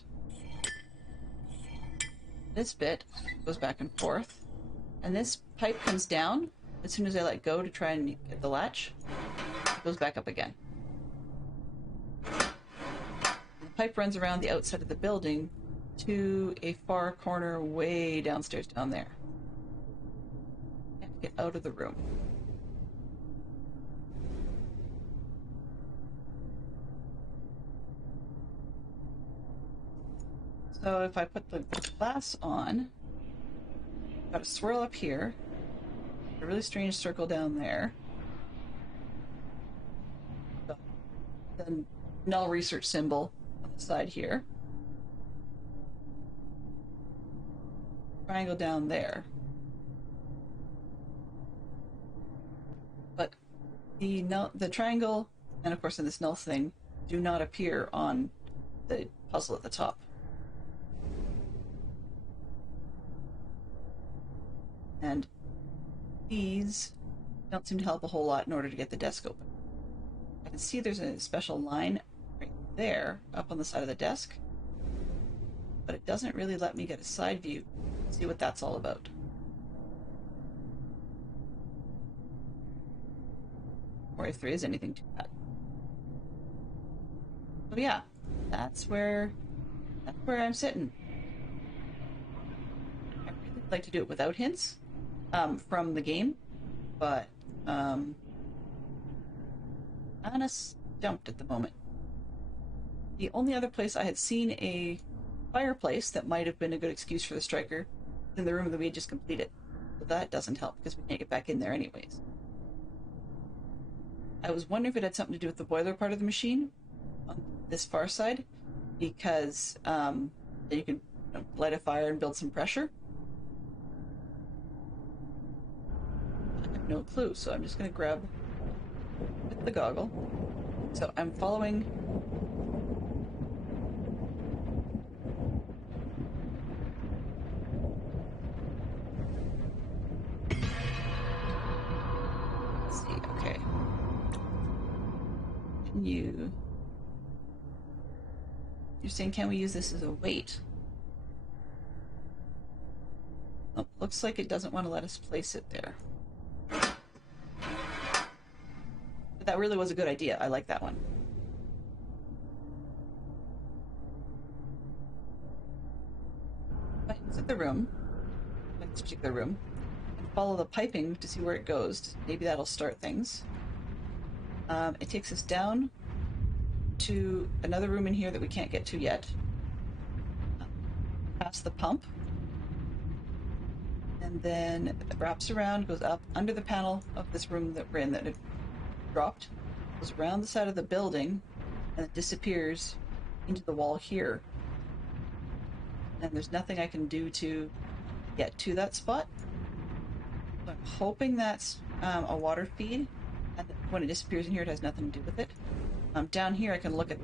This bit goes back and forth, and this pipe comes down as soon as I let go to try and get the latch. It goes back up again. The pipe runs around the outside of the building to a far corner way downstairs down there. Can't get out of the room. So if I put the glass on, got a swirl up here, a really strange circle down there, the null research symbol on the side here, triangle down there. But the triangle, and of course in this null thing, do not appear on the puzzle at the top. And these don't seem to help a whole lot in order to get the desk open. I can see there's a special line right there up on the side of the desk, but it doesn't really let me get a side view to see what that's all about. Or if there is anything to that. So yeah, that's where I'm sitting. I really like to do it without hints from the game, but I'm kind of stumped at the moment. The only other place I had seen a fireplace that might have been a good excuse for the striker is in the room that we had just completed. But that doesn't help because we can't get back in there anyways. I was wondering if it had something to do with the boiler part of the machine on this far side, because you can light a fire and build some pressure. I have no clue, so I'm just going to grab the goggle. So I'm following. Let's see, okay. You're saying, can we use this as a weight? Oh, looks like it doesn't want to let us place it there. But that really was a good idea. I like that one. I exit the room, like this particular room, and follow the piping to see where it goes. Maybe that'll start things. It takes us down to another room in here that we can't get to yet. Past the pump. And then it wraps around, goes up under the panel of this room that we're in that it dropped, goes around the side of the building, and it disappears into the wall here. And there's nothing I can do to get to that spot. So I'm hoping that's a water feed, and when it disappears in here, it has nothing to do with it. Down here, I can look at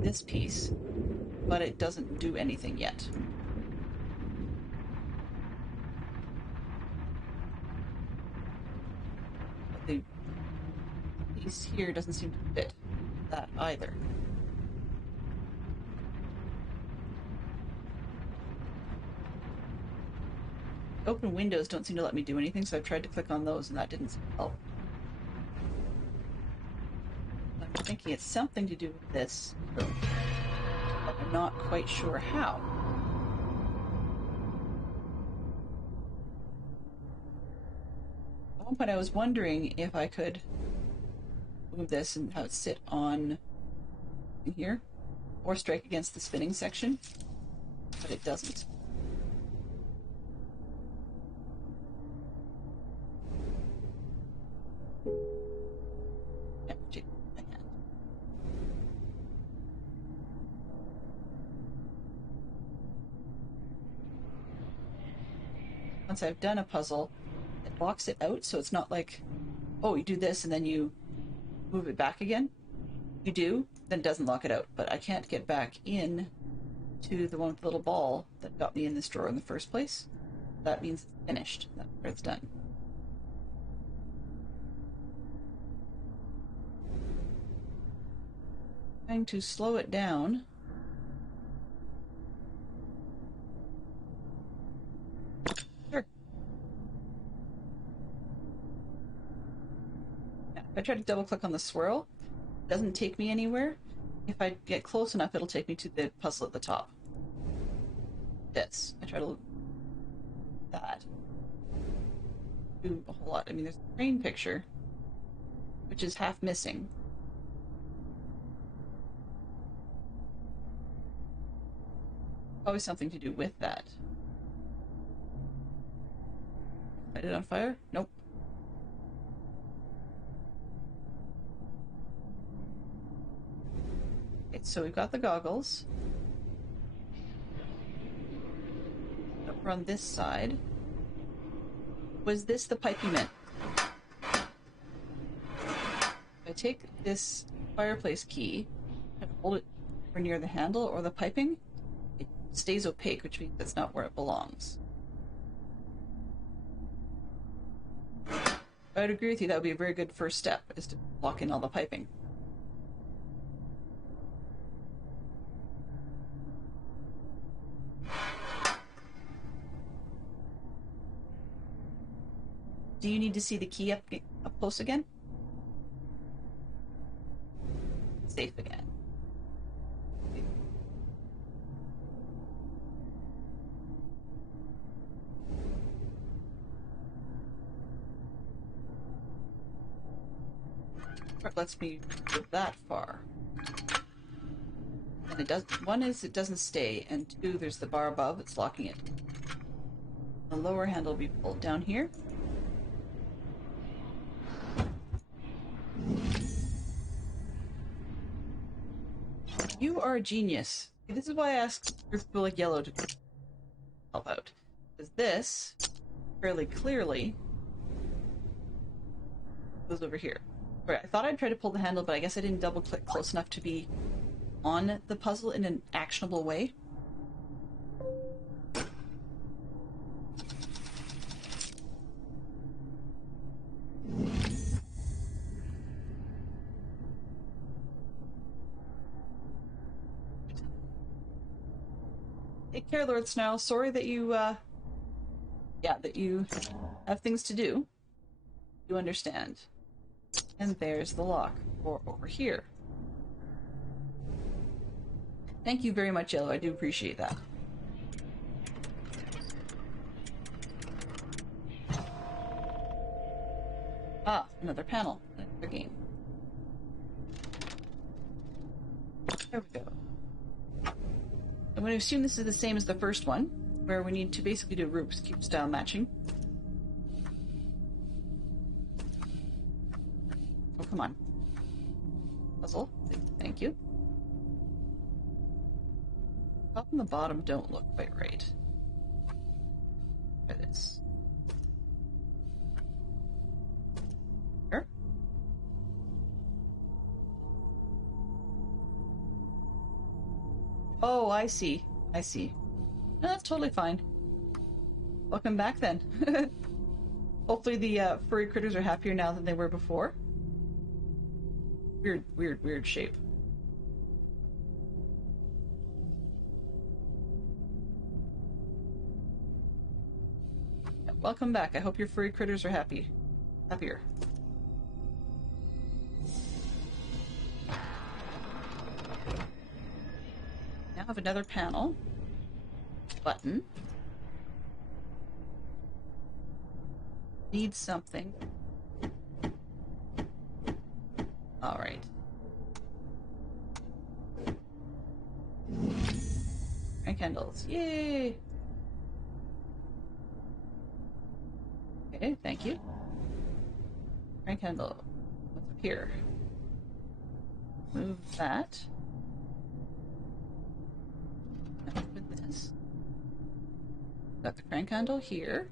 this piece, but it doesn't do anything yet. But the piece here doesn't seem to fit that either. Open windows don't seem to let me do anything, so I've tried to click on those, and that didn't seem to help. I'm thinking it's something to do with this room, but I'm not quite sure how. At one point I was wondering if I could move this and have it sit on in here, or strike against the spinning section, but it doesn't. Once I've done a puzzle, it locks it out, so it's not like, oh, you do this and then you move it back again. You do, then it doesn't lock it out. But I can't get back in to the one with the little ball that got me in this drawer in the first place. That means it's finished. That's where it's done. Trying to slow it down. Sure. Yeah, if I try to double click on the swirl, it doesn't take me anywhere. If I get close enough, it'll take me to the puzzle at the top. This. I try to that. Do a whole lot. I mean, there's a train picture, which is half missing. Always something to do with that. Light it on fire? Nope. Okay, so we've got the goggles. Over on this side. Was this the pipe you meant? If I take this fireplace key and hold it over near the handle or the piping, it stays opaque, which means that's not where it belongs. I would agree with you, that would be a very good first step, is to lock in all the piping. Do you need to see the key up close again? Safe again. It lets me go that far. And it does. One is it doesn't stay, and two, there's the bar above that's locking it. The lower handle will be pulled down here. You are a genius. This is why I asked for people like Yellow to help out. Because this, fairly clearly, goes over here. Right, I thought I'd try to pull the handle, but I guess I didn't double click close enough to be on the puzzle in an actionable way. Take care, Lord Snarl. Sorry that you, that you have things to do. You understand. And there's the lock. Or over here. Thank you very much, Yellow. I do appreciate that. Ah, another panel. Another game. There we go. I'm going to assume this is the same as the first one, where we need to basically do Rubik's Cube style matching. Oh, come on. Puzzle. Thank you. Top and the bottom don't look quite right. Try this. Here. Oh, I see. I see. No, that's totally fine. Welcome back then. Hopefully the furry critters are happier now than they were before. Weird shape. Welcome back. I hope your furry critters are happier. Now I have another panel. Button. Need something. Alright. And candles. Yay! Okay, thank you. And candle. What's up here? Move that. Open this. Got the crank handle here.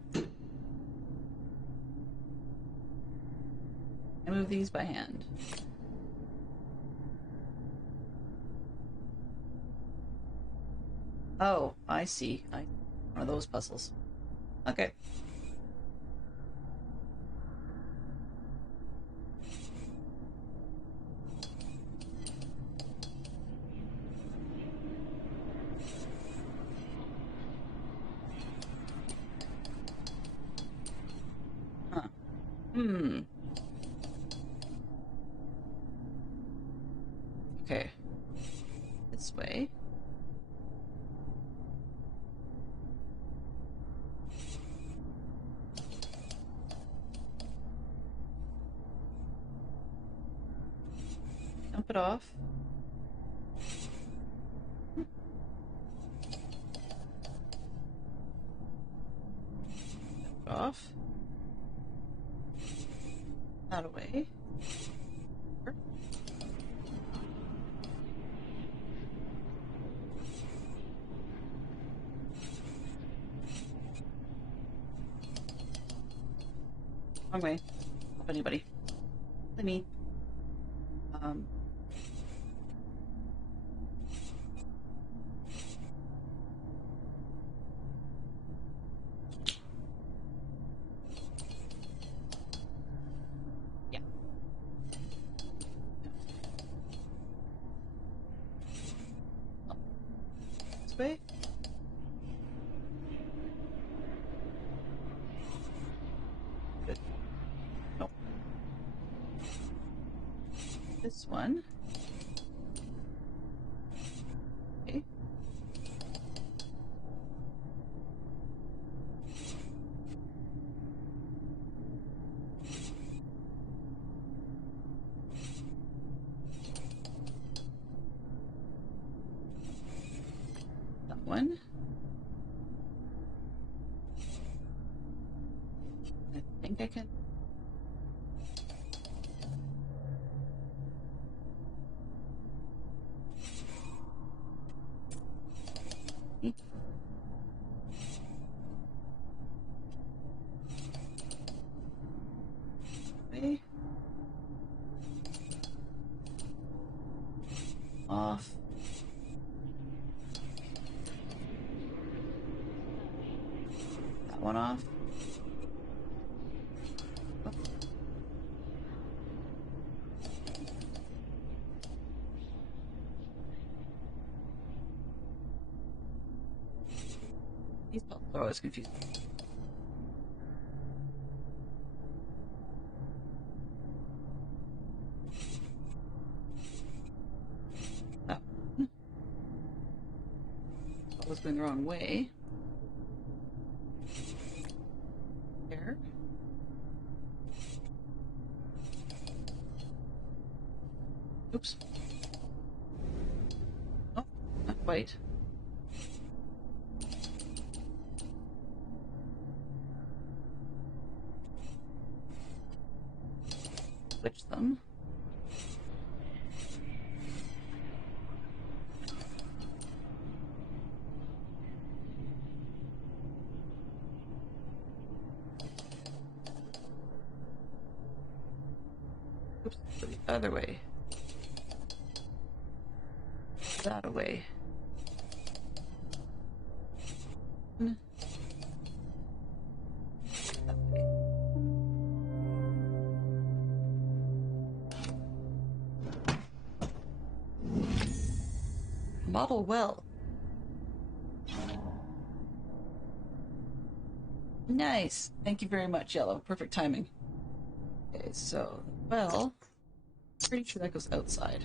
I move these by hand. Oh, I see. One of those puzzles. Okay. Huh. Okay. This way. Dump it off. Dump it off. That away. Wrong way. Help anybody. Let me. Yeah. Oh. This way. Good. Nope. This one. Okay. That one. I think I can. that one off. These puzzles are always confusing. That one. That was going the wrong way. There. Oops. Oh, not quite. Switch them. Oops, the other way. That away. That way. Model well. Nice. Thank you very much, Yellow. Perfect timing. Okay, so, well, pretty sure that goes outside.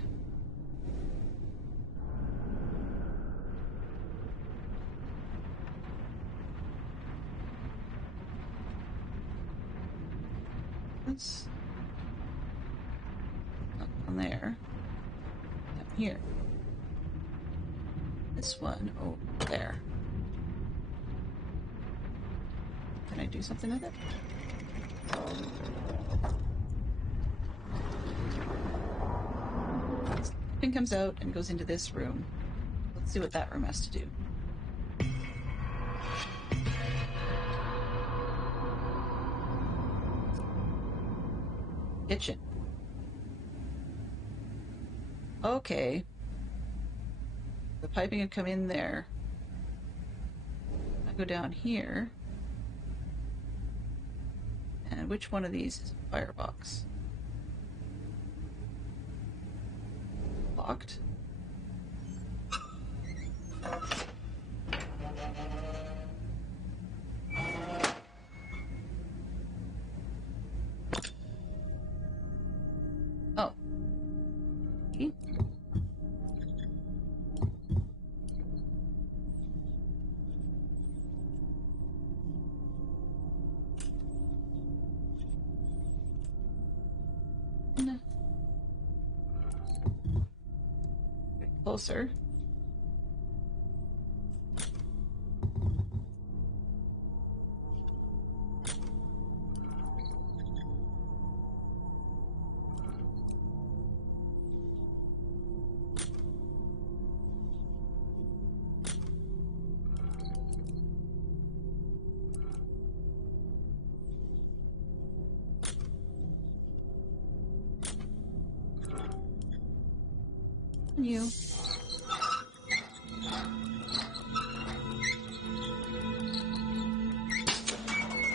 That's not on there. Down here. This one over there. Can I do something with it? This pin comes out and goes into this room. Let's see what that room has to do. Kitchen. Okay. The piping had come in there. I go down here. And which one of these is a firebox? Locked. Oh. Okay. Get closer. You.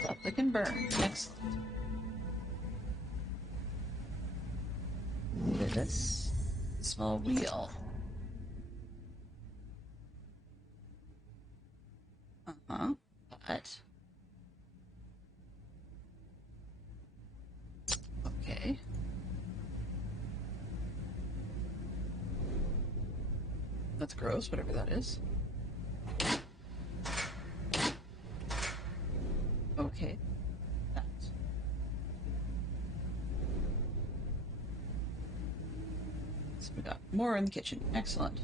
Stop, click, and burn. Excellent. This small wheel. Uh-huh. But okay. That's gross, whatever that is. Okay. That. So we got more in the kitchen. Excellent.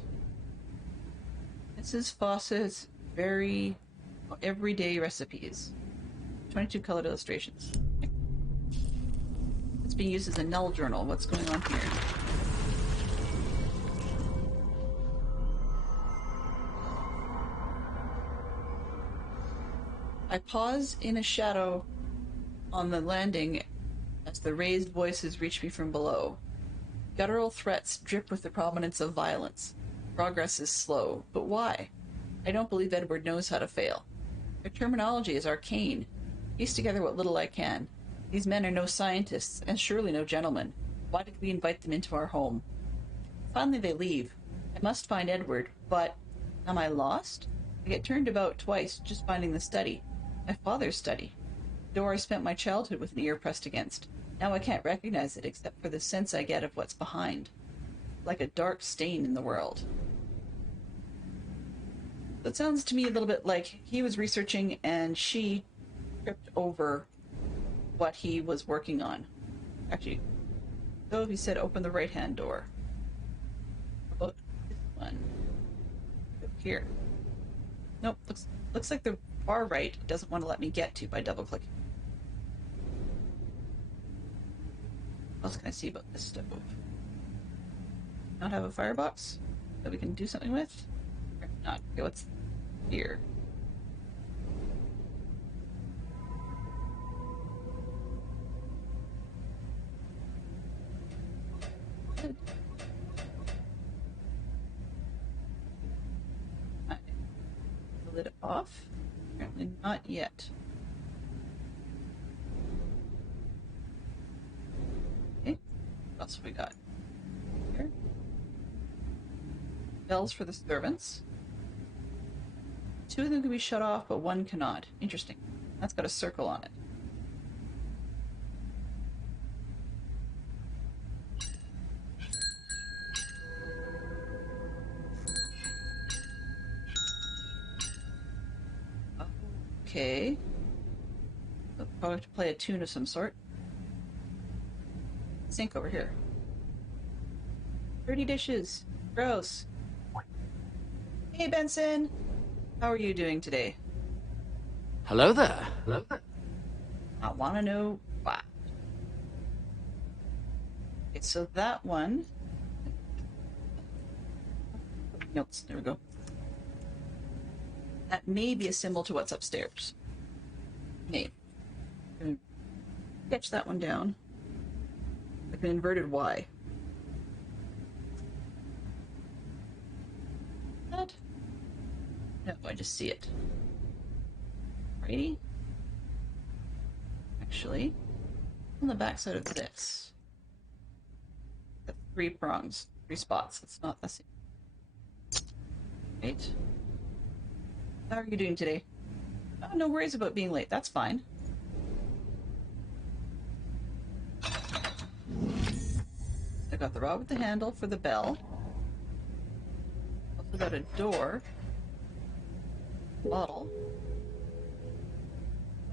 Mrs. Fawcett's very everyday recipes. 22 colored illustrations. It's being used as a null journal. What's going on here? I pause in a shadow on the landing as the raised voices reach me from below. Guttural threats drip with the prominence of violence. Progress is slow, but why? I don't believe Edward knows how to fail. Their terminology is arcane. Piece together what little I can. These men are no scientists, and surely no gentlemen. Why did we invite them into our home? Finally they leave. I must find Edward, but am I lost? I get turned about twice just finding the study. My father's study. The door I spent my childhood with an ear pressed against. Now I can't recognize it except for the sense I get of what's behind. Like a dark stain in the world. That sounds to me a little bit like he was researching and she tripped over what he was working on. Actually, so he said open the right-hand door. How about this one? Go here. Nope, looks like the far right doesn't want to let me get to by double-clicking. What else can I see about this stove? Not have a firebox that we can do something with? Or not. Okay, what's here? Good. Right. Lid off? Apparently not yet. Okay. What else have we got? Here. Bells for the servants. 2 of them can be shut off, but 1 cannot. Interesting. That's got a circle on it. Okay. I'll probably have to play a tune of some sort. Sink over here. Dirty dishes. Gross. Hey, Benson. How are you doing today? Hello there. Hello there. I want to know why. Okay, so that one... Notes. There we go. That may be a symbol to what's upstairs. May. I'm gonna sketch that one down. Like an inverted Y. That? No, I just see it. Righty. Actually, on the back side of this, got 3 prongs, 3 spots. It's not the same. Right. How are you doing today? Oh, no worries about being late. That's fine. I got the rod with the handle for the bell. Also got a door. Bottle.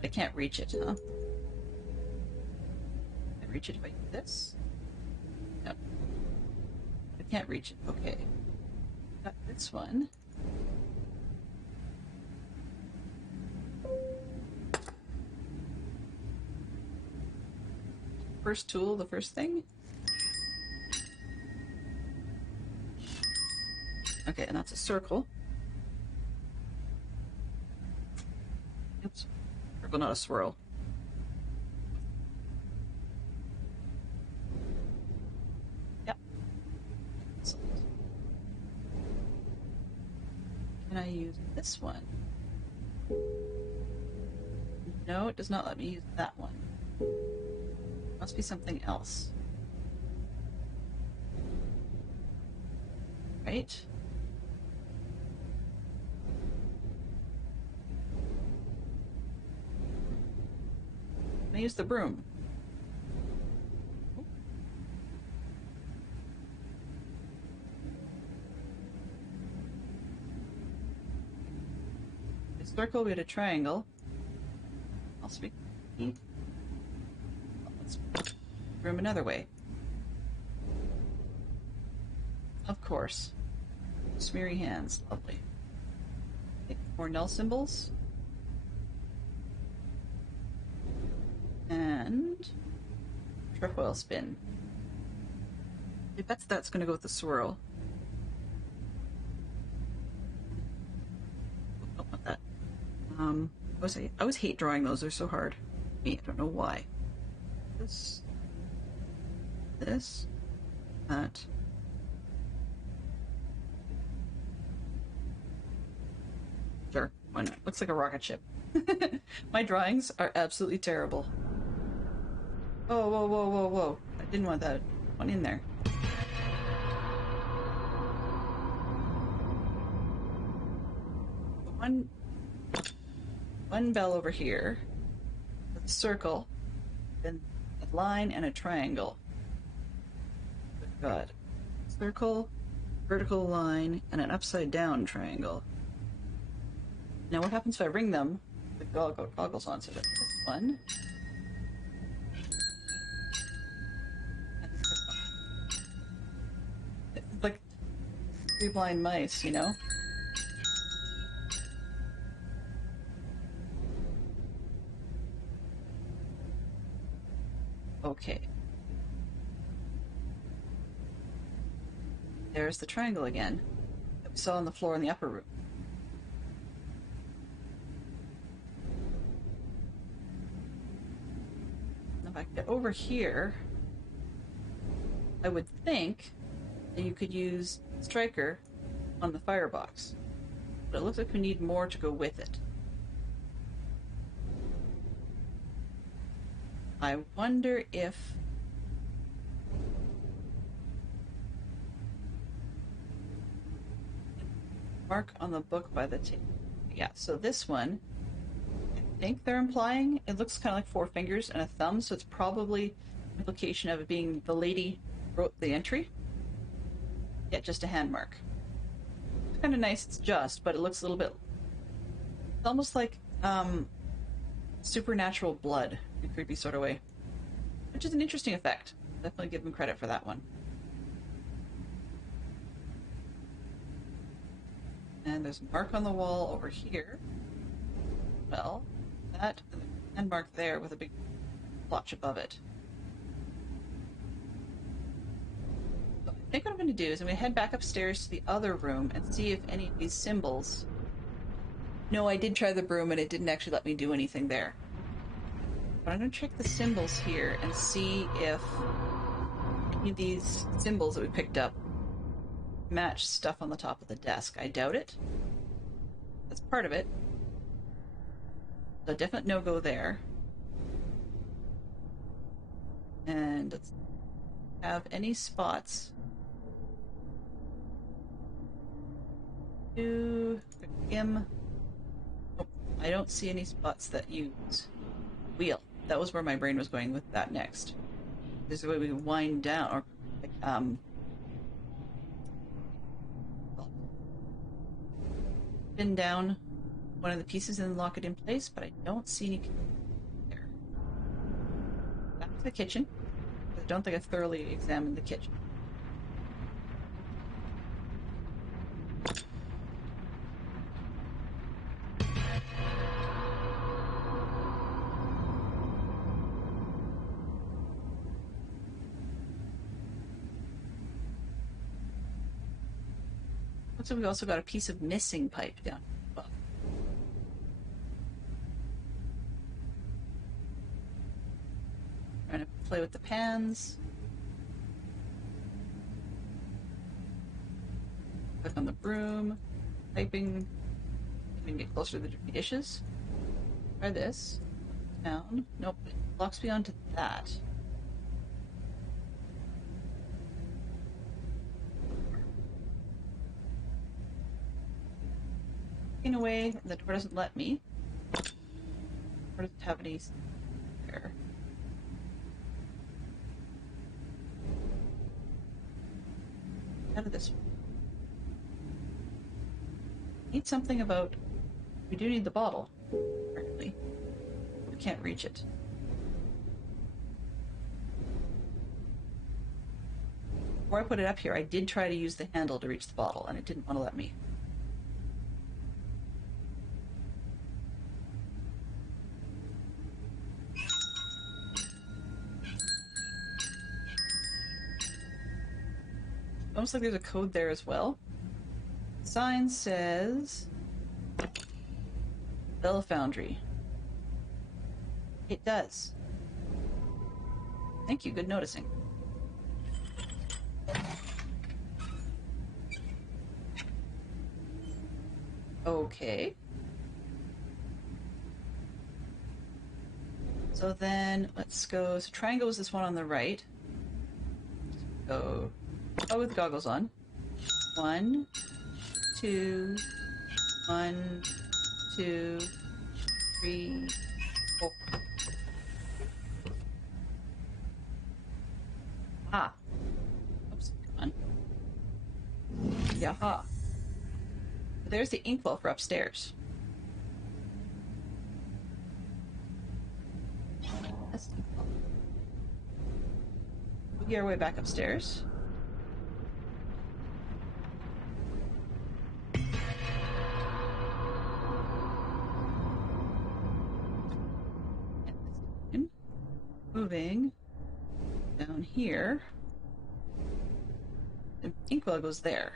I can't reach it, huh? Can I reach it if I do this? No. I can't reach it. Okay. Got this one. First tool, the first thing. Okay, and that's a circle. Oops. Circle, not a swirl. Yep. Can I use this one? No, it does not let me use that one. Must be something else. Right? I use the broom. A circle, we had a triangle. I'll speak. Let's broom another way. Of course. Smeary hands. Lovely. Okay, more null symbols. And trefoil spin. I bet that's going to go with the swirl. Don't want that. I always hate drawing those. They're so hard. Me, I don't know why. This, that. Sure, why not? Looks like a rocket ship. My drawings are absolutely terrible. Oh, whoa, whoa, whoa, whoa. I didn't want that one in there. One bell over here, with a circle, then a line and a triangle. Good God. Circle, vertical line, and an upside down triangle. Now what happens if I ring them? The goggles on, so that's one. It's like three blind mice, you know? Okay. There's the triangle again that we saw on the floor in the upper room. Now if I get over here, I would think that you could use Striker on the firebox. But it looks like we need more to go with it. I wonder if mark on the book by the table. Yeah, so this one, I think they're implying, it looks kind of like four fingers and a thumb, so it's probably implication of it being the lady wrote the entry. Yeah, just a hand mark. It's kind of nice, it's just, but it looks a little bit, it's almost like supernatural blood in a creepy sort of way, which is an interesting effect. Definitely give them credit for that one. And there's a mark on the wall over here. Well, that and mark there with a big blotch above it. So I think what I'm going to do is I'm going to head back upstairs to the other room and see if any of these symbols... No, I did try the broom and it didn't actually let me do anything there. But I'm going to check the symbols here and see if any of these symbols that we picked up match stuff on the top of the desk. I doubt it. That's part of it. So definite no-go there. And let's have any spots to him. Oh, I don't see any spots that use wheel. That was where my brain was going with that next. There's a way we can wind down or like, pin down one of the pieces and lock it in place, but I don't see any there. Back to the kitchen. I don't think I've thoroughly examined the kitchen. Looks like we also got a piece of missing pipe down above. Trying to play with the pans. Click on the broom. Piping. We can get closer to the dirty dishes. Try this. Down. Nope. It locks me onto that. In a way, the door doesn't let me. The door doesn't have any there. Out of this one. Need something about... We do need the bottle, apparently. We can't reach it. Before I put it up here, I did try to use the handle to reach the bottle, and it didn't want to let me. Almost like there's a code there as well. Sign says Bell Foundry. It does. Thank you, good noticing. Okay. So then let's go. So triangle is this one on the right. Go. Oh, with goggles on. 1, 2, 1, 2, 3, 4. Ah. Oops. Come on. Yaha. There's the inkwell for upstairs. That's the inkwell. We'll get our way back upstairs. Moving down here. The inkwell goes there.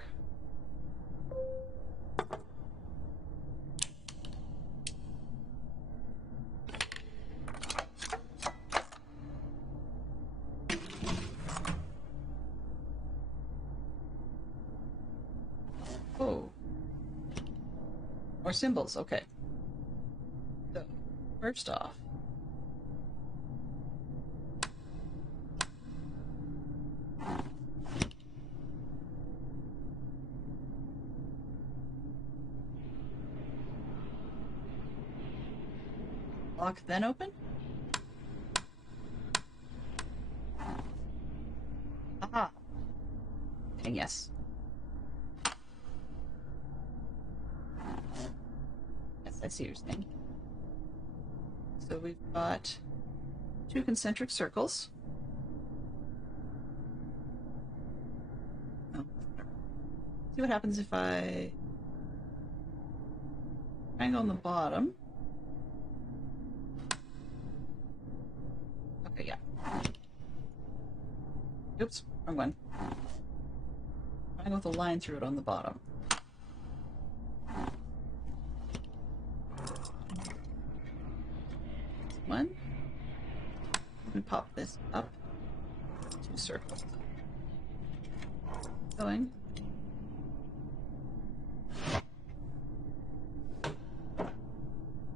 Oh. More symbols, okay. So, first off. Lock, then open? Aha. And yes. Yes, I see what you're saying. So we've got 2 concentric circles. Oh. See what happens if I triangle on the bottom. Okay, yeah. Oops, wrong one. Triangle with a line through it on the bottom. One. Let me pop this up. 2 circles. Going.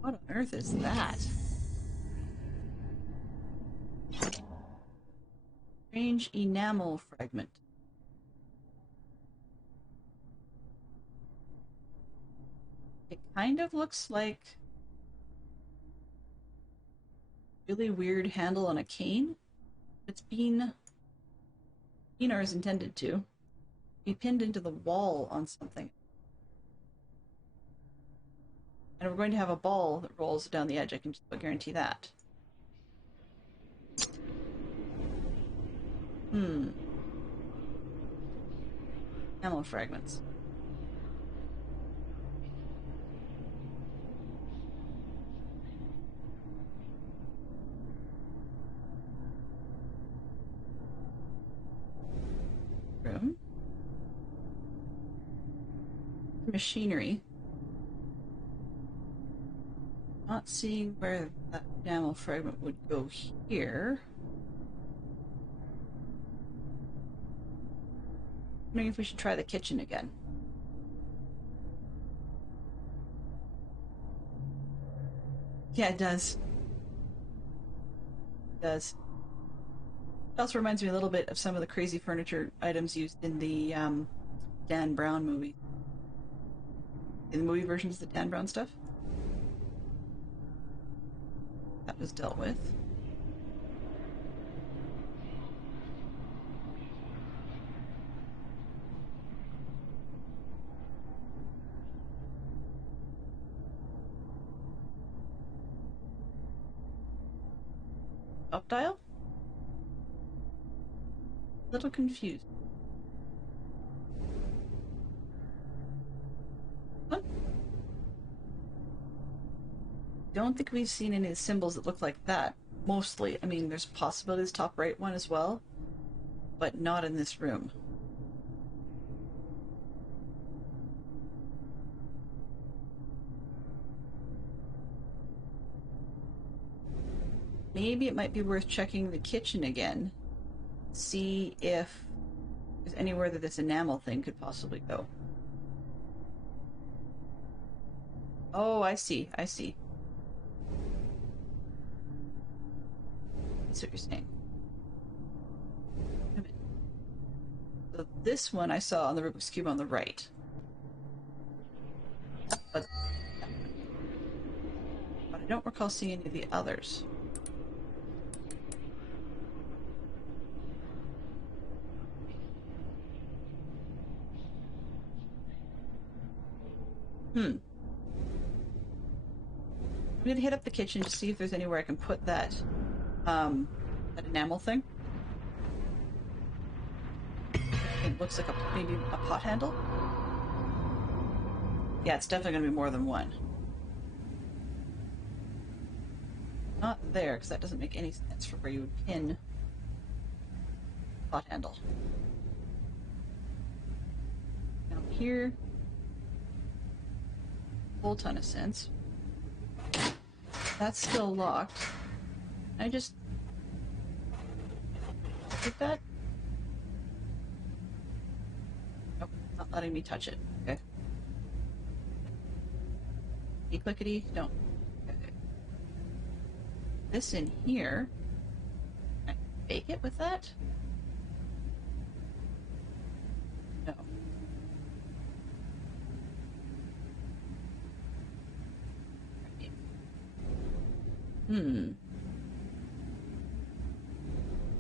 What on earth is that? Strange enamel fragment. It kind of looks like really weird handle on a cane. It's been or is intended to be pinned into the wall on something. And we're going to have a ball that rolls down the edge. I can just guarantee that. Enamel fragments. Room. Machinery. Not seeing where that enamel fragment would go here. Wondering if we should try the kitchen again. Yeah, it does. It does. It also reminds me a little bit of some of the crazy furniture items used in the Dan Brown movie. In the movie versions of the Dan Brown stuff. That was dealt with. Up dial? A little confused. What? Don't think we've seen any symbols that look like that. Mostly. I mean, there's possibilities top right one as well, but not in this room. Maybe it might be worth checking the kitchen again. See if there's anywhere that this enamel thing could possibly go. Oh, I see. I see. see what you're saying. So this one I saw on the Rubik's Cube on the right. But I don't recall seeing any of the others. I'm gonna hit up the kitchen to see if there's anywhere I can put that, that enamel thing. It looks like maybe a pot handle. Yeah, it's definitely gonna be more than one. Not there, because that doesn't make any sense for where you would pin pot handle. Down here, a whole ton of sense. That's still locked. I just did that. Nope, not letting me touch it. Okay. E-clickety, don't. Okay. This in here. Can I bake it with that? No.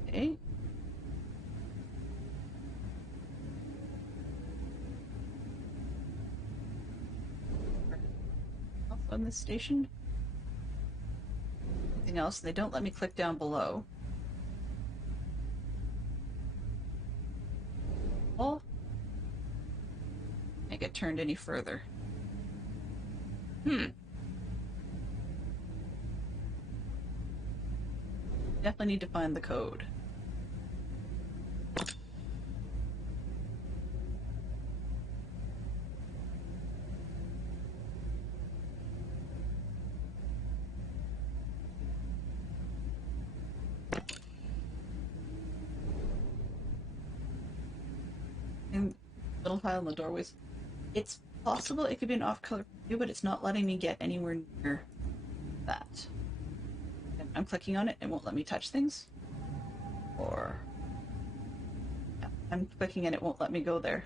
Okay. Off on this station. Anything else? They don't let me click down below. Well, can't get turned any further. Definitely need to find the code. And little tile in the doorways. It's possible it could be an off-color view, but it's not letting me get anywhere near that. I'm clicking on it, it won't let me touch things. Or yeah, I'm clicking and it won't let me go there.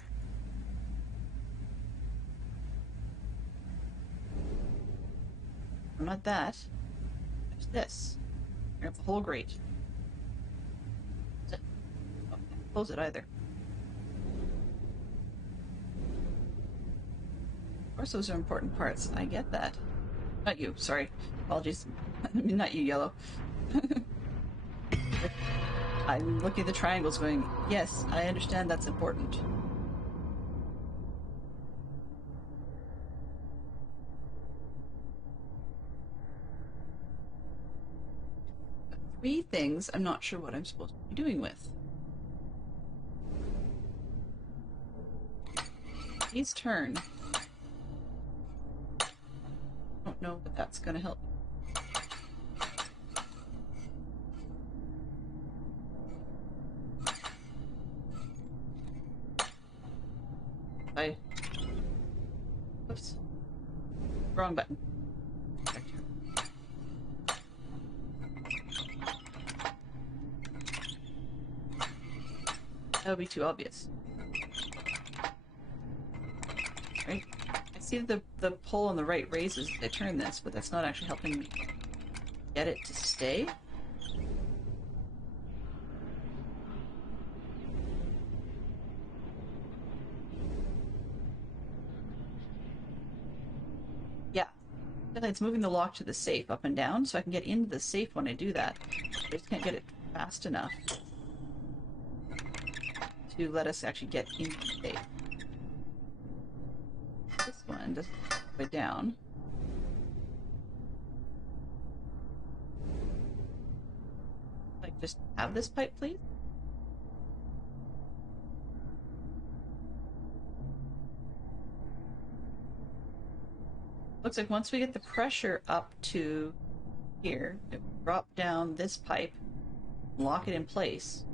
Not that. There's this. There's the whole grate. Oh, can't close it either. Of course, those are important parts. I get that. Not you, sorry. Apologies. I mean, not you, Yellow. I'm looking at the triangles going, yes, I understand that's important. Three things I'm not sure what I'm supposed to be doing with. Please turn. I don't know if that's going to help. Oops. Wrong button. That would be too obvious. Right? I see the pole on the right raises as I turn this, but that's not actually helping me get it to stay. Yeah. It's moving the lock to the safe up and down, so I can get into the safe when I do that. I just can't get it fast enough to let us actually get into the safe. This one just go down. Like, just have this pipe, please? Looks like once we get the pressure up to here, it will drop down this pipe, lock it in place.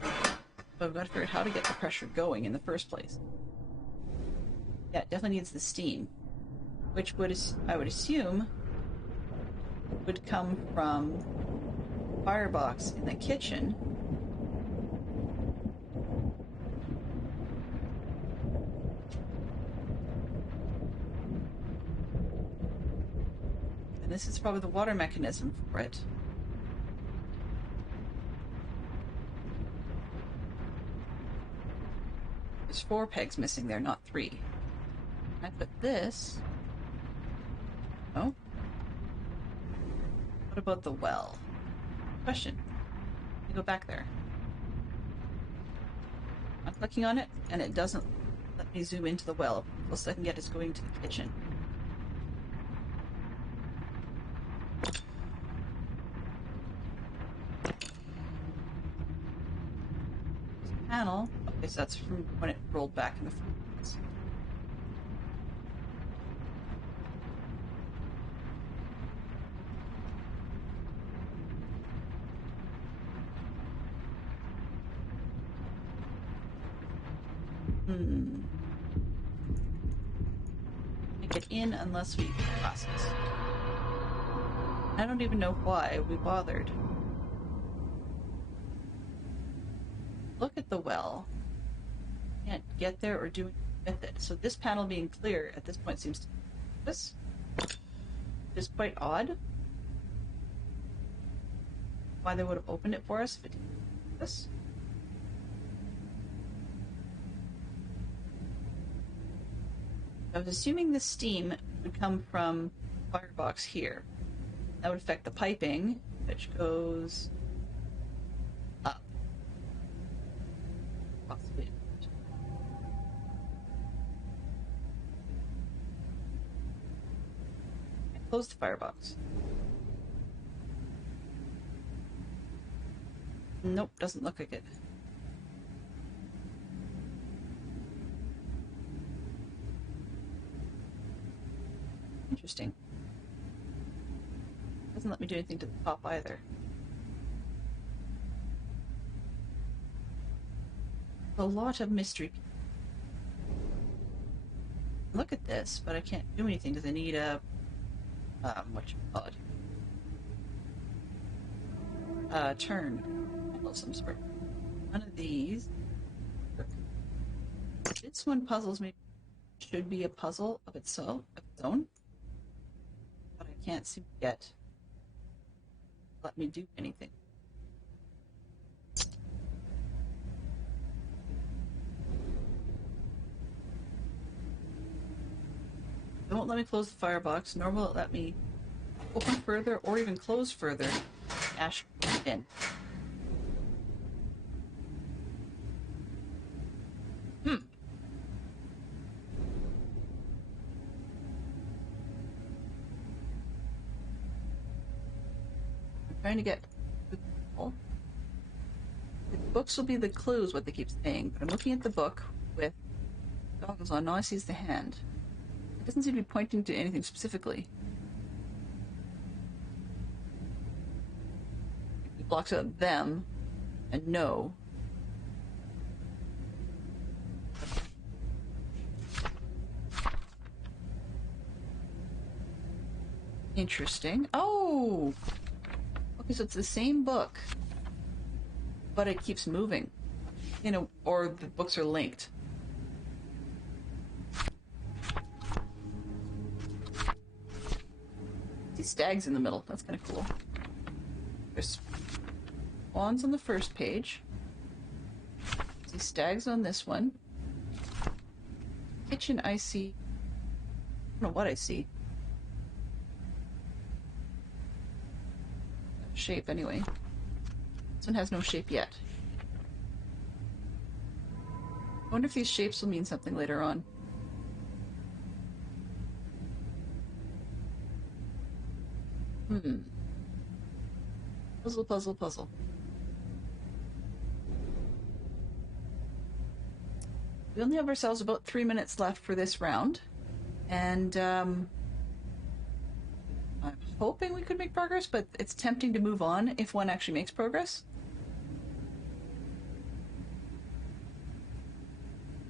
But we've got to figure out how to get the pressure going in the first place. Yeah, it definitely needs the steam, which would, I would assume, would come from firebox in the kitchen. And this is probably the water mechanism for it. There's 4 pegs missing there, not 3. I put this... Oh. What about the well? Question. You go back there. I'm clicking on it, and it doesn't let me zoom into the well. The closest I can get is going to the kitchen. Panel. Okay, so that's from when it rolled back in the front. Can't get in unless we use glasses. I don't even know why we bothered. Look at the well. Can't get there or do anything with it. So this panel being clear at this point seems to this is quite odd. Why they would have opened it for us if it didn't do this. I was assuming the steam would come from firebox here. That would affect the piping, which goes up. Possibly. Close the firebox. Nope, doesn't look like it. Interesting. Doesn't let me do anything to the top either. A lot of mystery. Look at this, but I can't do anything because I need a whatchamacallit? Turn of some sort. One of these. This one puzzles me. Should be a puzzle of its own, but I can't seem to get let me do anything. It won't let me close the firebox, nor will it let me open further or even close further. Ash in. Trying to get the books will be the clues, what they keep saying, but I'm looking at the book with goggles on. All I see is the hand. It doesn't seem to be pointing to anything specifically. It blocks out them and no. Interesting. Oh! Okay, so it's the same book, but it keeps moving. You know, or the books are linked. See stags in the middle. That's kind of cool. There's swans on the first page. See stags on this one. Kitchen I see. I don't know what I see. Shape anyway. This one has no shape yet. I wonder if these shapes will mean something later on. Puzzle, puzzle, puzzle. We only have ourselves about 3 minutes left for this round. And, I'm hoping we could make progress, but it's tempting to move on if one actually makes progress.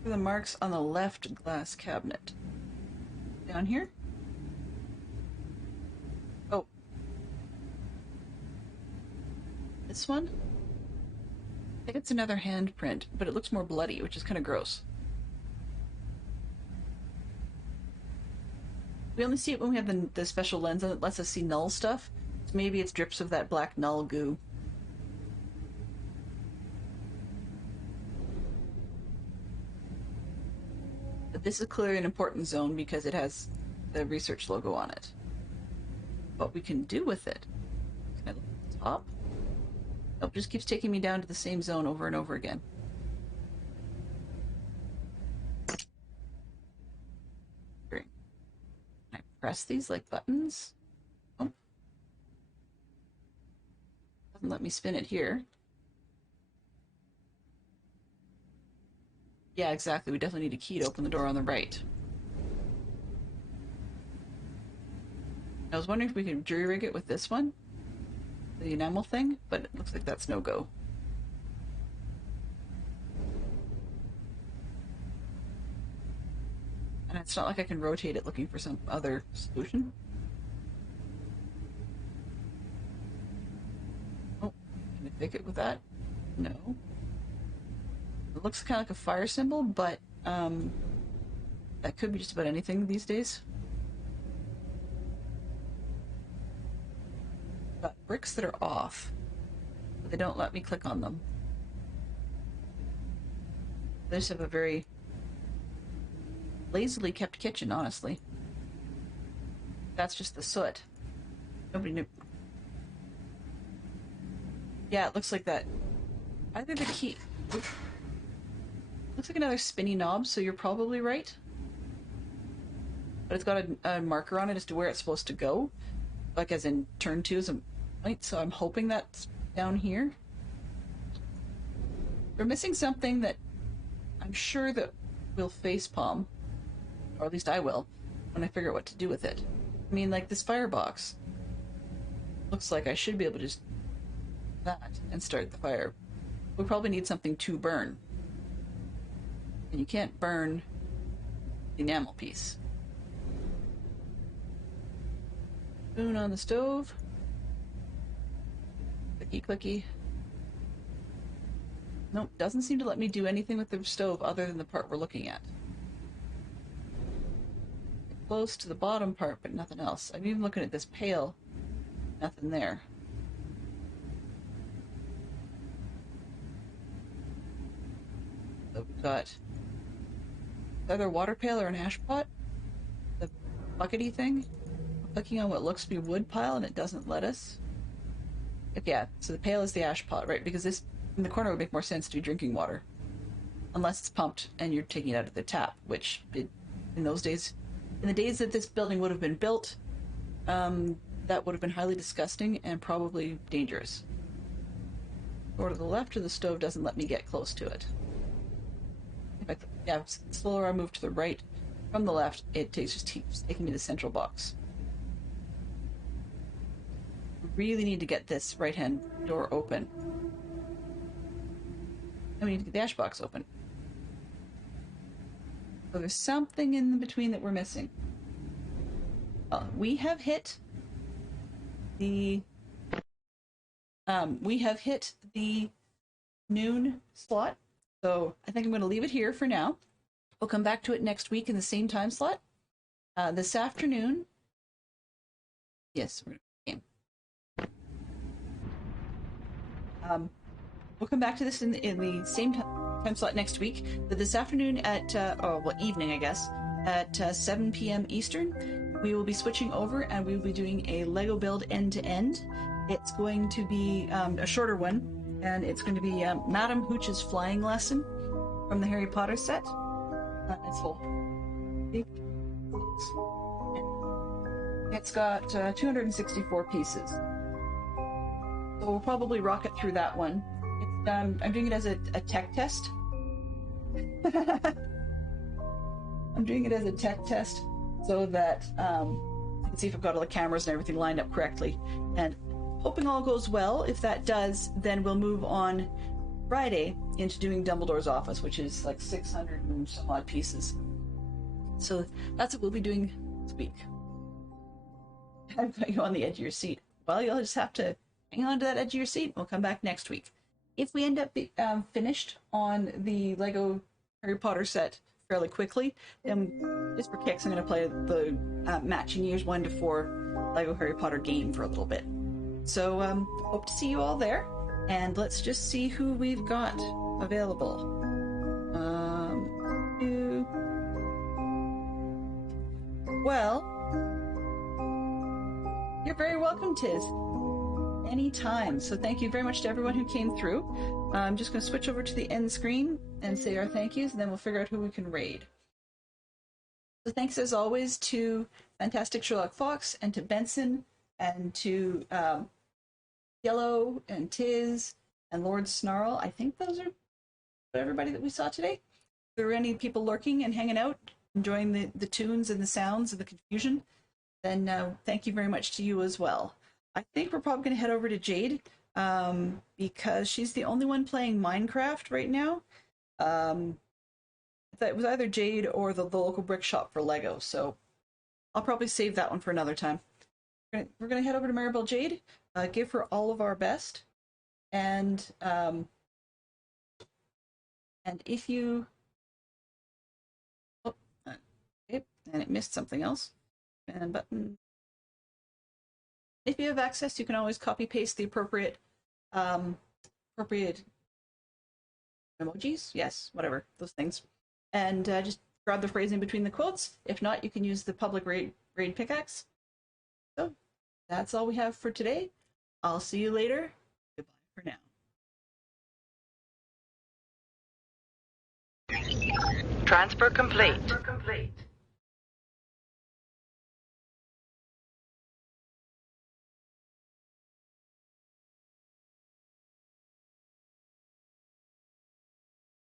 The marks on the left glass cabinet. Down here? Oh. This one? I think it's another handprint, but it looks more bloody, which is kind of gross. We only see it when we have the special lens that lets us see null stuff. So maybe it's drips of that black null goo. But this is clearly an important zone because it has the research logo on it. What we can do with it. Can I look at the top? Nope, just keeps taking me down to the same zone over and over again. Can I press these like buttons? Oh. Doesn't let me spin it here. Yeah, exactly. We definitely need a key to open the door on the right. I was wondering if we could jury rig it with this one, the enamel thing, but it looks like that's no go. And it's not like I can rotate it looking for some other solution. Oh, can I fake it with that? No. It looks kind of like a fire symbol, but that could be just about anything these days. Got bricks that are off, but they don't let me click on them. They just have a very lazily kept kitchen, honestly. That's just the soot. Nobody knew. Yeah, it looks like that. Either the key... Oops. Looks like another spinny knob, so you're probably right. But it's got a marker on it as to where it's supposed to go. Like as in turn 2 is a point, so I'm hoping that's down here. We're missing something that I'm sure that we'll facepalm. Or at least I will, when I figure out what to do with it. I mean, like this firebox. Looks like I should be able to just do that and start the fire. We'll probably need something to burn. And you can't burn the enamel piece. Spoon on the stove. Clicky clicky. Nope, doesn't seem to let me do anything with the stove other than the part we're looking at. Close to the bottom part, but nothing else. I'm even looking at this pail. Nothing there. So we've got either a water pail or an ash pot. The buckety thing. I'm clicking on what looks to be a wood pile and it doesn't let us. Yeah, so the pail is the ash pot, right? Because this in the corner would make more sense to be drinking water. Unless it's pumped and you're taking it out of the tap, which in those days, in the days that this building would have been built, that would have been highly disgusting and probably dangerous. Or to the left of the stove doesn't let me get close to it. Yeah, the slower I move to the right from the left, it just keeps taking me to the central box. We really need to get this right-hand door open. And we need to get the ash box open. So there's something in between that we're missing. We have hit the noon slot. So I think I'm going to leave it here for now. We'll come back to it next week in the same time slot. This afternoon. Yes, we're going to game. We'll come back to this in the same time slot next week. But this afternoon at, evening, I guess, at 7 p.m. Eastern, we will be switching over and we will be doing a Lego build end-to-end. It's going to be a shorter one. And it's going to be Madam Hooch's Flying Lesson from the Harry Potter set. It's full. It's got 264 pieces. So we'll probably rock it through that one. It's, I'm doing it as a tech test. I'm doing it as a tech test so that I can see if I've got all the cameras and everything lined up correctly. And hoping all goes well. If that does, then we'll move on Friday into doing Dumbledore's office, which is like 600 and some odd pieces. So that's what we'll be doing this week. I've got you on the edge of your seat. Well, you'll just have to hang on to that edge of your seat. We'll come back next week. If we end up finished on the Lego Harry Potter set fairly quickly, then just for kicks, I'm going to play the matching years 1 to 4 Lego Harry Potter game for a little bit. So hope to see you all there, and let's just see who we've got available. Well, you're very welcome, Tiz. Anytime. So thank you very much to everyone who came through. I'm just going to switch over to the end screen and say our thank yous, and then we'll figure out who we can raid. So thanks as always to Fantastic Sherlock Fox and to Benson and to Yellow and Tiz and Lord Snarl. I think those are everybody that we saw today. If there were any people lurking and hanging out, enjoying the tunes and the sounds and the confusion, then thank you very much to you as well. I think we're probably going to head over to Jade because she's the only one playing Minecraft right now. That was either Jade or the local brick shop for Lego, so I'll probably save that one for another time. We're going to head over to Maribel Jade, give her all of our best, and if you... Oh, okay, and it missed something else. And button. If you have access, you can always copy paste the appropriate emojis. Yes, whatever, those things. And just grab the phrase in between the quotes. If not, you can use the public raid pickaxe. So that's all we have for today. I'll see you later. Goodbye for now. Transfer complete.